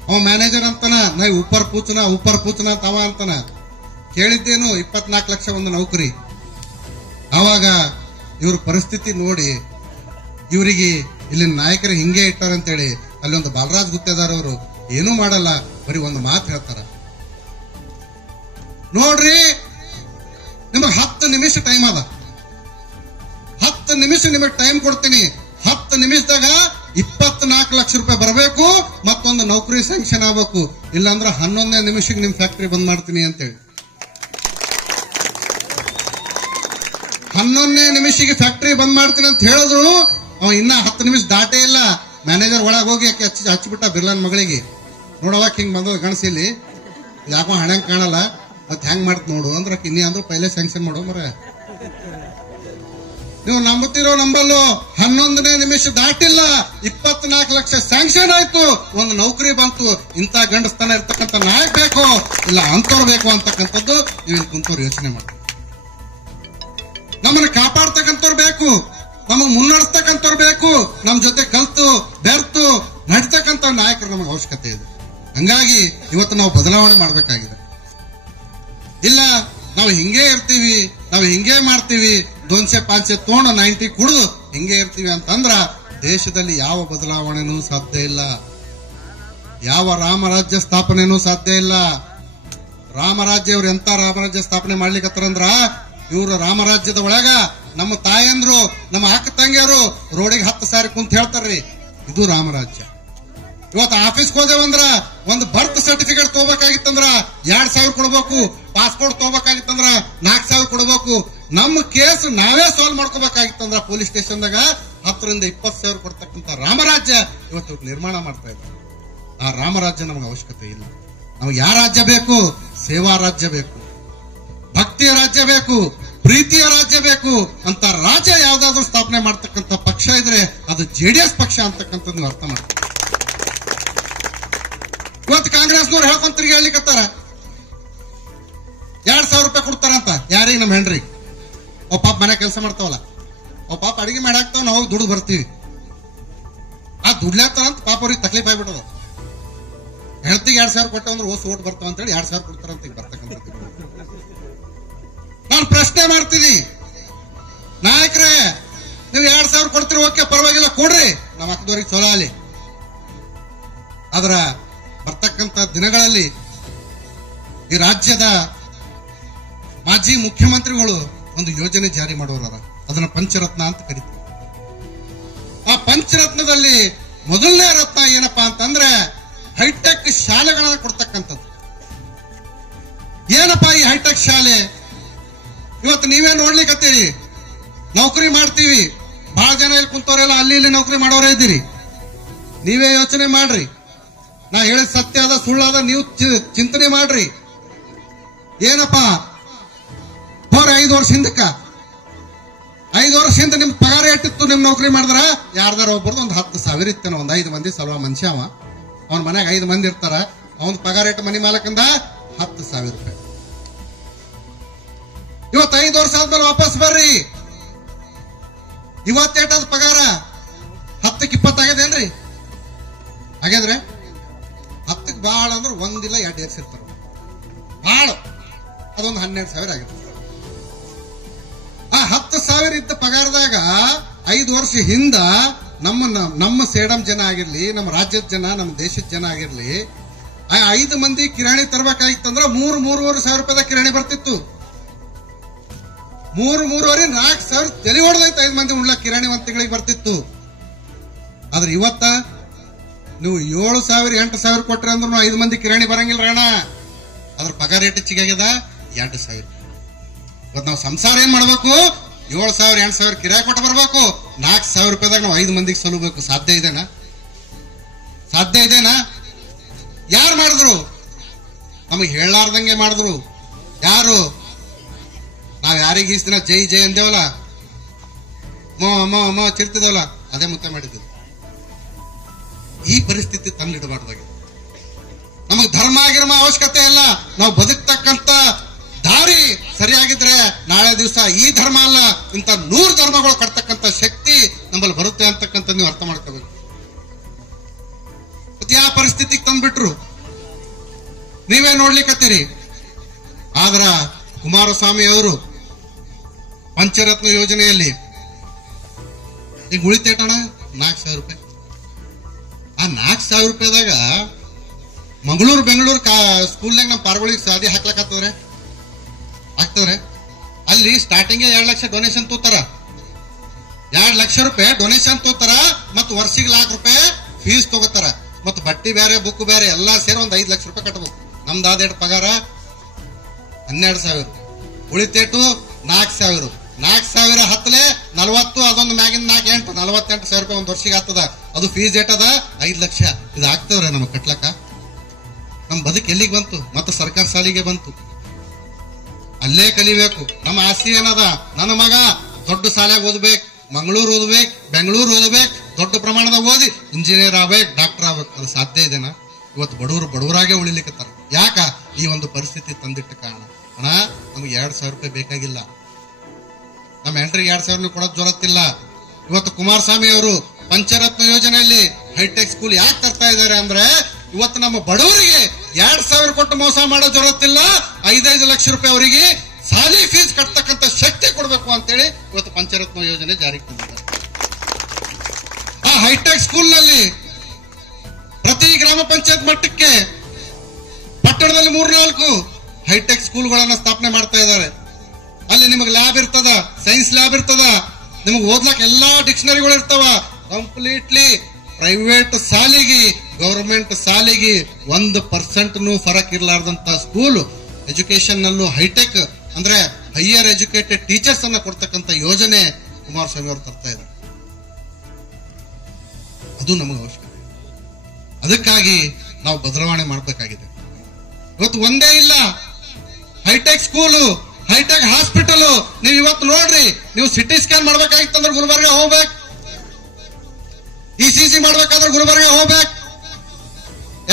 ಅವ ಮ್ಯಾನೇಜರ್ ಅಂತಾನ, ನೈ ಉಪ್ಪರ್ ಪೂಚನ ತವ ಅಂತಾನ. ಕೇಳಿದ್ದೇನು 24 ಲಕ್ಷ ಒಂದು ನೌಕರಿ. ಆವಾಗ ಇವ್ರ ಪರಿಸ್ಥಿತಿ ನೋಡಿ ಇವರಿಗೆ ಇಲ್ಲಿ ನಾಯಕರು ಹಿಂಗೆ ಇಟ್ಟಾರಂತೇಳಿ ಅಲ್ಲಿ ಒಂದು ಬಾಲರಾಜ್ ಗುತ್ತೇದಾರ್ ಅವರು ಏನೂ ಮಾಡಲ್ಲ, ಬರೀ ಒಂದು ಮಾತು ಹೇಳ್ತಾರ. ನೋಡ್ರಿ, ನಿಮಗ್ 10 ನಿಮಿಷ ಟೈಮ್ ಅದ. 10 ನಿಮಿಷ ನಿಮಗ್ ಟೈಮ್ ಕೊಡ್ತೀನಿ. 10 ನಿಮಿಷದಾಗ 24 ಲಕ್ಷ ರೂಪಾಯಿ ಬರಬೇಕು, ಮತ್ತೊಂದು ನೌಕರಿ ಸ್ಯಾಂಕ್ಷನ್ ಆಗಬೇಕು. ಇಲ್ಲಾಂದ್ರೆ 11ನೇ ನಿಮಿಷಕ್ಕೆ ನಿಮ್ ಫ್ಯಾಕ್ಟರಿ ಬಂದ್ ಮಾಡ್ತೀನಿ ಅಂತೇಳಿ. 11ನೇ ನಿಮಿಷಕ್ಕೆ ಫ್ಯಾಕ್ಟರಿ ಬಂದ್ ಮಾಡ್ತೀನಿ ಅಂತ ಹೇಳಿದ್ರು, ಅವ ಇನ್ನ 10 ನಿಮಿಷ ದಾಟೇ ಇಲ್ಲ. ಮ್ಯಾನೇಜರ್ ಒಳಗೆ ಹೋಗಿ ಹಚ್ಚಿಬಿಟ್ಟ ಬಿರ್ಲಾನ್ ಮಗಳಿಗೆ, ನೋಡವಾಗ ಹಿಂಗ್ ಬಂದ ಗಣಸಿಲಿ ಯಾಕೋ ಹಣಂಗ್ ಕಾಣಲ್ಲ, ಮತ್ ಹೆಂಗ್ ಮಾಡ್ತ ನೋಡು ಅಂದ್ರೆ ಇನ್ನೇ ಅಂದ್ರು ಪೈಲೆ ಸ್ಯಾಂಕ್ಷನ್ ಮಾಡೋ ಮರ. ನೀವು ನಂಬುತ್ತೀರೋ ನಂಬಲ್ಲೋ, 11ನೇ ನಿಮಿಷ ದಾಟಿಲ್ಲ, 24 ಲಕ್ಷ ಸ್ಯಾಂಕ್ಷನ್ ಆಯ್ತು, ಒಂದು ನೌಕರಿ ಬಂತು. ಇಂಥ ಗಂಡಸ್ತನ ಇರ್ತಕ್ಕಂಥ ನಾಯಕ ಬೇಕು, ಇಲ್ಲ ಅಂತವ್ರು ಬೇಕು ಅಂತಕ್ಕಂಥದ್ದು ನೀವು ಕುಂತವ್ರು ಯೋಚನೆ ಮಾಡಿ. ನಮ್ಮನ್ನ ಕಾಪಾಡ್ತಕ್ಕಂಥವ್ರು ಬೇಕು, ನಮಗ್ ಮುನ್ನಡೆಸ್ತಕ್ಕಂಥವ್ರು ಬೇಕು, ನಮ್ ಜೊತೆ ಕಲ್ತು ಬೆರ್ತು ನಡ್ತಕ್ಕಂಥ ನಾಯಕರು ನಮಗೆ ಅವಶ್ಯಕತೆ ಇದೆ. ಹಂಗಾಗಿ ಇವತ್ತು ನಾವು ಬದಲಾವಣೆ ಮಾಡಬೇಕಾಗಿದೆ. ಇಲ್ಲ ನಾವು ಹಿಂಗೇ ಇರ್ತೀವಿ, ನಾವು ಹಿಂಗೇ ಮಾಡ್ತೀವಿ, 200-500 ತೋಣ 90 ಕುಡಿದು ಹಿಂಗೇ ಇರ್ತೀವಿ ಅಂತಂದ್ರ ದೇಶದಲ್ಲಿ ಯಾವ ಬದಲಾವಣೆನೂ ಸಾಧ್ಯ ಇಲ್ಲ, ಯಾವ ರಾಮರಾಜ್ಯ ಸ್ಥಾಪನೆನೂ ಸಾಧ್ಯ ಇಲ್ಲ. ರಾಮರಾಜ್ಯ ಇವ್ರು ಎಂತ ರಾಮರಾಜ್ಯ ಸ್ಥಾಪನೆ ಮಾಡ್ಲಿಕ್ಕತ್ತಾರಂದ್ರ, ಇವ್ರ ರಾಮರಾಜ್ಯದ ಒಳಗ ನಮ್ಮ ತಾಯಂದ್ರು ನಮ್ಮ ಅಕ್ಕ ತಂಗಿಯರು ರೋಡಿಗೆ 10 ಸಾರಿ ಕುಂತ ಹೇಳ್ತಾರ್ರಿ, ಇದು ರಾಮರಾಜ್ಯ. ಇವತ್ತು ಆಫೀಸ್ಗೆ ಹೋದೇವಂದ್ರ ಒಂದು ಬರ್ತ್ ಸರ್ಟಿಫಿಕೇಟ್ ತಗೋಬೇಕಾಗಿತ್ತಂದ್ರ 2,000 ಕೊಡ್ಬೇಕು, ಪಾಸ್ಪೋರ್ಟ್ ತಗೋಬೇಕಾಗಿತ್ತಂದ್ರ 4,000 ಕೊಡ್ಬೇಕು. ನಮ್ಮ ಕೇಸ್ ನಾವೇ ಸಾಲ್ವ್ ಮಾಡ್ಕೋಬೇಕಾಗಿತ್ತಂದ್ರ ಪೊಲೀಸ್ ಸ್ಟೇಷನ್ದಾಗ 10,000-20,000 ಕೊಡ್ತಕ್ಕಂಥ ರಾಮರಾಜ್ಯ ಇವತ್ತು ನಿರ್ಮಾಣ ಮಾಡ್ತಾ ಇದ್ದಾರೆ. ಆ ರಾಮರಾಜ್ಯ ನಮಗೆ ಅವಶ್ಯಕತೆ ಇಲ್ಲ. ನಮಗೆ ಯಾವ ರಾಜ್ಯ ಬೇಕು? ಸೇವಾ ರಾಜ್ಯ ಬೇಕು, ಭಕ್ತಿಯ ರಾಜ್ಯ ಬೇಕು, ಪ್ರೀತಿಯ ರಾಜ್ಯ ಬೇಕು ಅಂತ ರಾಜ್ಯ ಯಾವ್ದಾದ್ರು ಸ್ಥಾಪನೆ ಮಾಡ್ತಕ್ಕಂಥ ಪಕ್ಷ ಇದ್ರೆ ಅದು ಜೆಡಿಎಸ್ ಪಕ್ಷ ಅಂತಕ್ಕಂಥದ್ದು ನೀವು ಅರ್ಥ ಮಾಡ್ತೀವಿ. ಇವತ್ತು ಕಾಂಗ್ರೆಸ್ನವ್ರು ಹೇಳ್ಕೊಂಡ್ ತಿರ್ಗಿ ಹೇಳಿಕತ್ತಾರ 2,000 ರೂಪಾಯಿ ಕೊಡ್ತಾರಂತ. ಯಾರಿಗೆ? ನಮ್ಮ ಹೆಂಡ್ರಿಗೆ. ಅವ್ ಪಾಪ ಮನೆ ಕೆಲಸ ಮಾಡ್ತಾವಲ್ಲ, ಅವ್ ಪಾಪ ಅಡಿಗೆ ಮಾಡಾಕ್ತಾವ, ನಾವು ದುಡ್ಡು ಬರ್ತೀವಿ. ಆ ದುಡ್ಲಾಗ್ತಾರಂತ ಪಾಪ ಅವ್ರಿಗೆ ತಕ್ಲೀಫ್ ಆಗ್ಬಿಟ್ಟದ. ಹೆಂಡತಿಗೆ 2,000 ಕೊಟ್ಟವಂದ್ರೆ ಓಸ್ ಓಟ್ ಬರ್ತಾವ ಅಂತೇಳಿ 2,000 ಕೊಡ್ತಾರಂತ ಈಗ ಬರ್ತಕ್ಕಂಥ. ನಾನು ಪ್ರಶ್ನೆ ಮಾಡ್ತೀನಿ, ನಾಯಕರೇ ನೀವು 2,000 ಕೊಡ್ತೀರಿ, ಓಕೆ ಪರವಾಗಿಲ್ಲ ಕೊಡ್ರಿ, ನಮ್ಮ ಅಕ್ಕದವ್ರಿಗೆ ಚಲೋ ಅಲ್ಲಿ. ಅದರ ಬರ್ತಕ್ಕಂಥ ದಿನಗಳಲ್ಲಿ ಈ ರಾಜ್ಯದ ಮಾಜಿ ಮುಖ್ಯಮಂತ್ರಿಗಳು ಒಂದು ಯೋಜನೆ ಜಾರಿ ಮಾಡೋರ, ಅದನ್ನ ಪಂಚರತ್ನ ಅಂತ ಕರೀತೀವಿ. ಆ ಪಂಚರತ್ನದಲ್ಲಿ ಮೊದಲನೇ ರತ್ನ ಏನಪ್ಪಾ ಅಂತಂದ್ರೆ ಹೈಟೆಕ್ ಶಾಲೆಗಳನ್ನ ಕೊಡ್ತಕ್ಕಂಥದ್ದು. ಏನಪ್ಪಾ ಈ ಹೈಟೆಕ್ ಶಾಲೆ? ಇವತ್ತು ನೀವೇ ನೋಡ್ಲಿಕ್ಕತ್ತೀರಿ, ನೌಕರಿ ಮಾಡ್ತೀವಿ, ಬಹಳ ಜನ ಇಲ್ಲಿ ಕುಂತವರೆಲ್ಲ ಅಲ್ಲಿ ಇಲ್ಲಿ ನೌಕರಿ ಮಾಡೋರೇ ಇದ್ದೀರಿ. ನೀವೇ ಯೋಚನೆ ಮಾಡ್ರಿ, ನಾ ಹೇಳಿದ ಸತ್ಯ ಅದ ಸುಳ್ಳಾದ ನೀವು ಚಿಂತನೆ ಮಾಡ್ರಿ. ಏನಪ್ಪಾ 5 ವರ್ಷ ಹಿಂದಕ್ಕ 5 ವರ್ಷದಿಂದ ನಿಮ್ ಪಗಾರ ಎಷ್ಟಿತ್ತು? ನಿಮ್ ನೌಕರಿ ಮಾಡಿದ್ರ ಯಾರ್ದಾರ ಒಬ್ಬರದು ಒಂದು 10,000 ಇತ್ತೇನೋ, ಒಂದು 5 ಮಂದಿ ಸಲ್ವ ಮನುಷ್ಯ ಅವ, ಅವನ ಮನ್ಯಾಗ 5 ಮಂದಿ ಇರ್ತಾರ, ಅವನ್ ಪಗಾರ ಎಟ್ಟು ಮನಿ ಮಾಲಕಂದ 10,000 ರೂಪಾಯಿ. ಇವತ್ತು 5 ವರ್ಷ ಆದ್ಮೇಲೆ ವಾಪಸ್ ಬರ್ರಿ, ಇವತ್ತೇಟದ ಪಗಾರ 10ಕ್ಕೆ 20 ಆಗ್ಯದೇನ್ರಿ? ಆಗ್ಯದ್ರೆ 10ಕ್ಕೆ ಬಾಳ ಅಂದ್ರೆ 1 ಇಲ್ಲ 2 ಏರ್ಸಿರ್ತಾರ, ಬಾಳ ಅದೊಂದು 12,000 ಆಗಿರ್ತದೆ. ಆ 10,000 ಇದ್ದ ಪಗಾರದಾಗ 5 ವರ್ಷ ಹಿಂದ ನಮ್ಮ ಸೇಡಂ ಜನ ಆಗಿರ್ಲಿ, ನಮ್ಮ ರಾಜ್ಯದ ಜನ, ನಮ್ಮ ದೇಶದ ಜನ ಆಗಿರ್ಲಿ, 5 ಮಂದಿ ಕಿರಾಣಿ ತರಬೇಕಾಗಿತ್ತಂದ್ರ 3,000-3,500 ರೂಪಾಯಿದ ಕಿರಾಣಿ ಬರ್ತಿತ್ತು. 3,000-4,000 ತಲೆ ಹೊಡೆದೈತೆ 5 ಮಂದಿ ಉಣ್ಲಾ ಕಿರಾಣಿ 1 ತಿಂಗಳಿಗೆ ಬರ್ತಿತ್ತು. ಆದ್ರೆ ಇವತ್ತ ನೀವು 7,000-8,000 ಕೊಟ್ರಿ ಅಂದ್ರೂ 5 ಮಂದಿ ಕಿರಾಣಿ ಬರಂಗಿಲ್ಲ ಅಣ್ಣ. ಅದ್ರ ಪಗಾರ ರೇಟ್ ಹೆಚ್ಚಿಗಾಗ್ಯದ 2,000. ಇವತ್ತು ನಾವು ಸಂಸಾರ ಏನ್ ಮಾಡ್ಬೇಕು? 7,000-8,000 ಕಿರಾಯಿ ಕೊಟ್ಟು ಬರ್ಬೇಕು, 4,000 ರೂಪಾಯಿದಾಗ ನಾವು 5 ಮಂದಿಗೆ ಸಲುಬೇಕು. ಸಾಧ್ಯ ಇದೆನಾ? ಸಾಧ್ಯ ಇದೆನಾ? ಯಾರು ಮಾಡಿದ್ರು? ನಮಗೆ ಹೇಳಲಾರ್ದಂಗೆ ಮಾಡಿದ್ರು. ಯಾರು? ನಾವ್ ಯಾರಿಗೆ ಈ ದಿನ ಜೈ ಜೈ ಅಂದೇವಲ್ಲ, ಮೋ ಚಿರ್ತಿದೇವಲ್ಲ, ಅದೇ ಮುತ್ತೆ ಮಾಡಿದ್ವಿ. ಈ ಪರಿಸ್ಥಿತಿ ತಂದಿಡಬಾರ್ದಾಗಿದೆ. ನಮಗೆ ಧರ್ಮ ಆಗಿರಮ ಅವಶ್ಯಕತೆ ಇಲ್ಲ, ನಾವು ಬದುಕ್ತಕ್ಕಂತ ದಾರಿ ಸರಿಯಾಗಿದ್ರೆ ನಾಳೆ ದಿವಸ ಈ ಧರ್ಮ ಅಲ್ಲ, ಇಂಥ 100 ಧರ್ಮಗಳು ಕಟ್ತಕ್ಕಂಥ ಶಕ್ತಿ ನಮ್ಮಲ್ಲಿ ಬರುತ್ತೆ ಅಂತಕ್ಕಂಥ ನೀವು ಅರ್ಥ ಮಾಡ್ಕೋಬೇಕು. ಯಾವ ಪರಿಸ್ಥಿತಿಗೆ ತಂದ್ಬಿಟ್ರು ನೀವೇ ನೋಡ್ಲಿಕ್ಕತ್ತೀರಿ. ಆದ್ರ ಕುಮಾರಸ್ವಾಮಿ ಅವರು ಪಂಚರತ್ನ ಯೋಜನೆಯಲ್ಲಿ ಈಗ ಉಳಿತೇಟಣ 4,000 ರೂಪಾಯಿ. ಆ 4,000 ರೂಪಾಯಿದಾಗ ಮಂಗಳೂರು ಬೆಂಗಳೂರು ಸ್ಕೂಲ್ನಾಗ ನಮ್ಮ ಪಾರ್ಗಳಿಗೆ ಸಾದಿ ಹಾಕ್ಲಕ್ಕಾಗ್ತವ್ರೆ ಆಗ್ತವ್ರೆ. ಅಲ್ಲಿ ಸ್ಟಾರ್ಟಿಂಗ್ 2 ಲಕ್ಷ ಡೊನೇಷನ್ ತೂತಾರ. 2 ಲಕ್ಷ ರೂಪಾಯಿ ಡೊನೇಷನ್ ತಗೋತಾರ ಮತ್ತು ವರ್ಷಿಗೆ ₹1,00,000 ಫೀಸ್ ತಗೋತಾರ ಮತ್ತು ಬಟ್ಟಿ ಬೇರೆ ಬುಕ್ ಬೇರೆ ಎಲ್ಲಾ ಸೇರಿ ಒಂದು 5 ಲಕ್ಷ ರೂಪಾಯಿ ಕಟ್ಟಬೇಕು. ನಮ್ದು ಆದೇಟ್ ಪಗಾರ 12,000, ಉಳಿತೇಟು 4,000. 4,000 ಹತ್ತಲೆ 40, ಅದೊಂದು ಮ್ಯಾಗಿನ 4 8 48,000 ರೂಪಾಯಿ ಒಂದು ವರ್ಷಿಗೆ ಆಗ್ತದ. ಅದು ಫೀಸ್ ಏಟದ 5 ಲಕ್ಷ. ಇದು ಆಗ್ತವ್ರೆ ನಮಗ್ ಕಟ್ಲಕ್ಕ? ನಮ್ ಬದುಕು ಎಲ್ಲಿಗೆ ಬಂತು? ಮತ್ತೆ ಸರ್ಕಾರ ಸಾಲಿಗೆ ಬಂತು. ಅಲ್ಲೇ ಕಲಿಬೇಕು. ನಮ್ಮ ಆಸ್ತಿ ಏನದ? ನನ್ನ ಮಗ ದೊಡ್ಡ ಶಾಲೆಗೆ ಓದ್ಬೇಕು, ಮಂಗಳೂರು ಓದ್ಬೇಕು, ಬೆಂಗಳೂರು ಓದ್ಬೇಕು, ದೊಡ್ಡ ಪ್ರಮಾಣದ ಓದಿ ಇಂಜಿನಿಯರ್ ಆಗ್ಬೇಕು, ಡಾಕ್ಟರ್ ಆಗ್ಬೇಕು. ಅದು ಸಾಧ್ಯ ಇದೆನಾ? ಇವತ್ತು ಬಡವರಾಗೆ ಉಳಿಲಿಕ್ಕತ್ತಾರ. ಯಾಕ? ಈ ಒಂದು ಪರಿಸ್ಥಿತಿ ತಂದಿಟ್ಟ ಕಾರಣ. ಅಣ್ಣ, ನಮ್ಗೆ 2,000 ರೂಪಾಯಿ ಬೇಕಾಗಿಲ್ಲ. ನಮ್ಮ ಹೆಂಡ್ರಿಗೆ 2,000 ಕೊಡೋದ್ ಜೊರತ್ತಿಲ್ಲ. ಇವತ್ತು ಕುಮಾರಸ್ವಾಮಿ ಅವರು ಪಂಚರತ್ನ ಯೋಜನೆಯಲ್ಲಿ ಹೈಟೆಕ್ ಸ್ಕೂಲ್ ಯಾಕೆ ತರ್ತಾ ಇದ್ದಾರೆ ಅಂದ್ರೆ, ಇವತ್ತು ನಮ್ಮ ಬಡವರಿಗೆ 2,000 ಕೊಟ್ಟು ಮೋಸ ಮಾಡೋ ಜೊರತ್ತಿಲ್ಲ. 5-5 ಲಕ್ಷ ರೂಪಾಯಿ ಅವರಿಗೆ ಸಾಲಿ ಫೀಸ್ ಕಟ್ತಕ್ಕಂತ ಶಕ್ತಿ ಕೊಡಬೇಕು ಅಂತೇಳಿ ಇವತ್ತು ಪಂಚರತ್ನ ಯೋಜನೆ ಜಾರಿಗೆ ತಂದಿದ್ದಾರೆ. ಆ ಹೈಟೆಕ್ ಸ್ಕೂಲ್ ನಲ್ಲಿ ಪ್ರತಿ ಗ್ರಾಮ ಪಂಚಾಯತ್ ಮಟ್ಟಕ್ಕೆ ಪಟ್ಟಣದಲ್ಲಿ 3-4 ಹೈಟೆಕ್ ಸ್ಕೂಲ್ಗಳನ್ನ ಸ್ಥಾಪನೆ ಮಾಡ್ತಾ ಇದ್ದಾರೆ. ಅಲ್ಲಿ ನಿಮಗೆ ಲ್ಯಾಬ್ ಇರ್ತದ, ಸೈನ್ಸ್ ಲ್ಯಾಬ್ ಇರ್ತದ, ನಿಮಗೆ ಓದ್ಲಕ್ ಎಲ್ಲಾ ಡಿಕ್ಷನರಿಗಳು ಇರ್ತಾವ. ಕಂಪ್ಲೀಟ್ಲಿ ಪ್ರೈವೇಟ್ ಸಾಲಿಗೆ ಗವರ್ಮೆಂಟ್ ಸಾಲಿಗೆ 1% ಫರಕ್ ಇರಲಾರ್ದಂತ ಸ್ಕೂಲ್ ಎಜುಕೇಶನ್ ನಲ್ಲೂ ಹೈಟೆಕ್ ಅಂದ್ರೆ ಹೈಯರ್ ಎಜುಕೇಟೆಡ್ ಟೀಚರ್ಸ್ ಅನ್ನ ಕೊಡ್ತಕ್ಕಂಥ ಯೋಜನೆ ಕುಮಾರಸ್ವಾಮಿ ಅವರು ತರ್ತಾ ಇದ್ದಾರೆ. ಅದು ನಮಗೆ ಅವಶ್ಯಕತೆ. ಅದಕ್ಕಾಗಿ ನಾವು ಬದಲಾವಣೆ ಮಾಡಬೇಕಾಗಿದೆ. ಇವತ್ತು ಒಂದೇ ಇಲ್ಲ, ಹೈಟೆಕ್ ಸ್ಕೂಲು, ಹೈಟೆಕ್ ಹಾಸ್ಪಿಟಲ್. ನೀವು ಇವತ್ತು ನೋಡ್ರಿ, ನೀವು ಸಿಟಿ ಸ್ಕ್ಯಾನ್ ಮಾಡ್ಬೇಕಾಗಿತ್ತಂದ್ರೆ ಗುಲ್ಬರ್ಗ ಹೋಗ್ಬೇಕು, ECG ಮಾಡ್ಬೇಕಾದ್ರೆ ಗುಲ್ಬರ್ಗ ಹೋಗ್ಬೇಕು,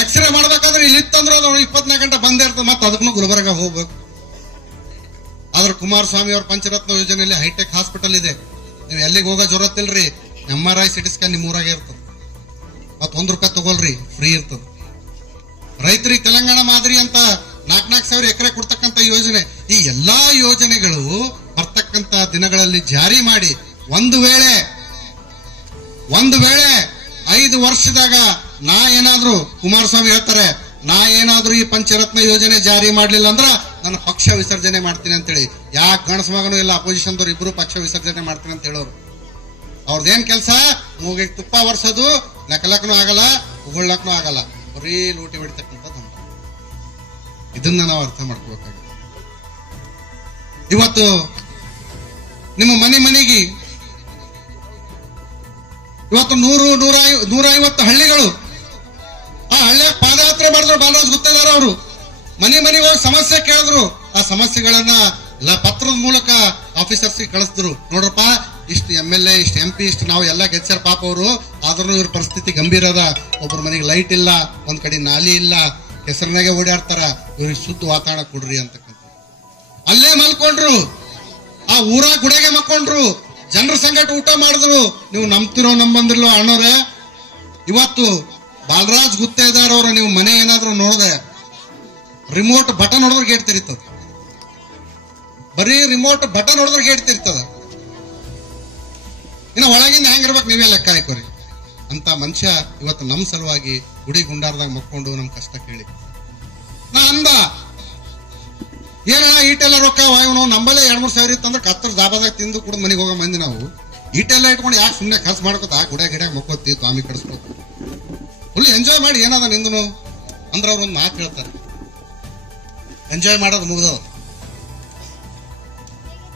ಎಕ್ಸ್ರೇ ಮಾಡ್ಬೇಕಾದ್ರೆ ಇಲ್ಲಿ ಇತ್ತಂದ್ರೆ ಅದು 24 ಗಂಟೆ ಬಂದೇ ಇರ್ತದೆ, ಮತ್ತೆ ಅದಕ್ಕೂ ಗುಲ್ಬರ್ಗ ಹೋಗ್ಬೇಕು. ಆದ್ರೆ ಕುಮಾರಸ್ವಾಮಿ ಅವ್ರ ಪಂಚರತ್ನ ಯೋಜನೆಯಲ್ಲಿ ಹೈಟೆಕ್ ಹಾಸ್ಪಿಟಲ್ ಇದೆ. ನೀವು ಎಲ್ಲಿಗೆ ಹೋಗೋ ಜೊರತ್ತಿಲ್ರಿ. MRI ಸಿಟಿ ಸ್ಕ್ಯಾನ್ ನಿಮ್ಮ ಊರಾಗೆ ಇರ್ತದೆ. ಮತ್ ₹1 ತಗೊಳ್ರಿ, ಫ್ರೀ ಇರ್ತದೆ. ರೈತರಿಗೆ ತೆಲಂಗಾಣ ಮಾದರಿ ಅಂತ 4,000 ಎಕರೆ ಕೊಡ್ತಕ್ಕಂಥ ಯೋಜನೆ. ಈ ಎಲ್ಲಾ ಯೋಜನೆಗಳು ಬರ್ತಕ್ಕಂತ ದಿನಗಳಲ್ಲಿ ಜಾರಿ ಮಾಡಿ ಒಂದು ವೇಳೆ 5 ವರ್ಷದಾಗ ನಾ ಏನಾದ್ರೂ, ಕುಮಾರಸ್ವಾಮಿ ಹೇಳ್ತಾರೆ, ನಾ ಏನಾದ್ರೂ ಈ ಪಂಚರತ್ನ ಯೋಜನೆ ಜಾರಿ ಮಾಡ್ಲಿಲ್ಲ ಅಂದ್ರ ನಾನು ಪಕ್ಷ ವಿಸರ್ಜನೆ ಮಾಡ್ತೀನಿ ಅಂತೇಳಿ. ಯಾಕೆ ಗಣಸ ಮಗನೂ ಇಲ್ಲ, ಅಪೋಸಿಷನ್ ದವ್ರು ಇಬ್ರು ಪಕ್ಷ ವಿಸರ್ಜನೆ ಮಾಡ್ತೀನಿ ಅಂತ ಹೇಳೋರು. ಅವ್ರದ್ದೇನ್ ಕೆಲಸ? ಮೂಗಿಗೆ ತುಪ್ಪ ವರ್ಷೋದು, ನಕಲಕ್ನೂ ಆಗಲ್ಲ, ಉಗುಳ್ಳಕ್ನೂ ಆಗಲ್ಲ, ಬರೀ ಲೂಟಿ ಹೊಡಿತಕ್ಕಂಥ ದಂಡ. ಇದನ್ನ ನಾವು ಅರ್ಥ ಮಾಡ್ಕೋಬೇಕಾಗಿದೆ. ಇವತ್ತು ನಿಮ್ಮ ಮನೆಗೆ ಇವತ್ತು 100-150 ಹಳ್ಳಿಗಳು, ಆ ಹಳ್ಳಿಯಾಗ ಪಾದಯಾತ್ರೆ ಮಾಡಿದ್ರು ಬಾಲರಾಜ್ ಗುತ್ತೇದಾರ್ ಅವರು. ಮನೆಗೆ ಹೋಗಿ ಸಮಸ್ಯೆ ಕೇಳಿದ್ರು. ಆ ಸಮಸ್ಯೆಗಳನ್ನ ಪತ್ರದ ಮೂಲಕ ಆಫೀಸರ್ಸ್ ಕಳಿಸಿದ್ರು. ನೋಡ್ರಪ್ಪ, ಇಷ್ಟು MLA, ಇಷ್ಟು MP, ಇಷ್ಟು ನಾವು ಎಲ್ಲ ಗೆಚ್ಚರ್ ಪಾಪ ಅವರು. ಆದ್ರೂ ಇವ್ರ ಪರಿಸ್ಥಿತಿ ಗಂಭೀರ ಅದ. ಒಬ್ಬರ ಮನೆಗೆ ಲೈಟ್ ಇಲ್ಲ, ಒಂದ್ ಕಡೆ ನಾಲಿ ಇಲ್ಲ, ಕೆಸರಿನಾಗೆ ಓಡಾಡ್ತಾರ. ಇವ್ರಿಗೆ ಶುದ್ಧ ವಾತಾವರಣ ಕೊಡ್ರಿ ಅಂತಕ್ಕಂಥ. ಅಲ್ಲೇ ಮಲ್ಕೊಂಡ್ರು, ಆ ಊರ ಗುಡೆಗೆ ಮಕ್ಕೊಂಡ್ರು, ಜನರ ಸಂಗಟ ಊಟ ಮಾಡಿದ್ರು. ನೀವು ನಂಬ್ತಿರೋ ನಂಬಂದಿರ್ಲೋ ಅಣ್ಣವ್ರೆ, ಇವತ್ತು ಬಾಲರಾಜ್ ಗುತ್ತೇದಾರ್ ಅವರ ನೀವು ಮನೆ ಏನಾದ್ರೂ ನೋಡಿದೆ, ರಿಮೋಟ್ ಬಟನ್ ಹೊಡೆದ್ರೆ ಗೇಟ್ ತೆರೀತದ. ಬರೀ ರಿಮೋಟ್ ಬಟನ್ ಹೊಡೆದ್ರೆ ಗೇಟ್ ತೆರೀತದ. ಇನ್ನು ಒಳಗಿಂದ ಹೆಂಗಿರ್ಬೇಕು ನೀವೇ ಲೆಕ್ಕ ಹಾಕೋರಿ. ಅಂತ ಮನುಷ್ಯ ಇವತ್ತು ನಮ್ಮ ಸಲುವಾಗಿ ಗುಡಿ ಗುಂಡಾರದಾಗ ಮಕ್ಕೊಂಡು ನಮ್ ಕಷ್ಟ ಕೇಳಿ ನಾ ಅಂದ, ಏನಣ್ಣ ಈಟೆಲ್ಲ ರೊಕ್ಕ ನಾವು ನಂಬಲ್ಲೇ 2-3 ಸಾವಿರ ಇತ್ತಂದ್ರೆ ಕತ್ತರ ಜಾಬಾದಾಗ ತಿಂದು ಕೂಡ ಮನೆಗೆ ಹೋಗೋ ಮಂದಿ ನಾವು. ಈಟೆಲ್ಲ ಇಟ್ಕೊಂಡು ಯಾಕೆ ಸುಮ್ಮನೆ ಖರ್ಚು ಮಾಡ್ಕೋತ ಗುಡ್ಯಾಗ ಮಕ್ಕೋತಿ ಸ್ವಾಮಿ ಕಡಿಸ್ಕೋತ ಫುಲ್ ಎಂಜಾಯ್ ಮಾಡಿ ಏನದ ನಿಂದನು ಅಂದ್ರೆ ಅವ್ರು ಒಂದು ಮಾತು ಹೇಳ್ತಾರೆ, ಎಂಜಾಯ್ ಮಾಡೋದು ಮುಗ್ದವ.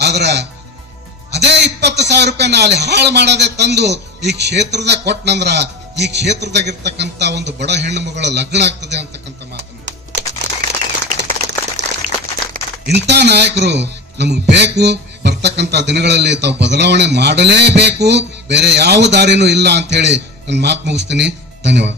ಆದ್ರ ಅದೇ 20,000 ರೂಪಾಯಿನ ಅಲ್ಲಿ ಹಾಳು ಮಾಡೋದೇ ತಂದು ಈ ಕ್ಷೇತ್ರದಾಗ ಕೊಟ್ಟನಂದ್ರ ಈ ಕ್ಷೇತ್ರದಾಗ ಇರ್ತಕ್ಕಂತ ಒಂದು ಬಡ ಹೆಣ್ಣು ಮಗಳ ಲಗ್ನ ಆಗ್ತದೆ ಅಂತಕ್ಕಂಥ ಮಾತನ್ನು. ಇಂಥ ನಾಯಕರು ನಮಗ್ ಬೇಕು. ಬರ್ತಕ್ಕಂತ ದಿನಗಳಲ್ಲಿ ತಾವು ಬದಲಾವಣೆ ಮಾಡಲೇಬೇಕು. ಬೇರೆ ಯಾವ ದಾರಿನೂ ಇಲ್ಲ ಅಂತ ಹೇಳಿ ನನ್ನ ಮಾತು ಮುಗಿಸ್ತೀನಿ. ಧನ್ಯವಾದ.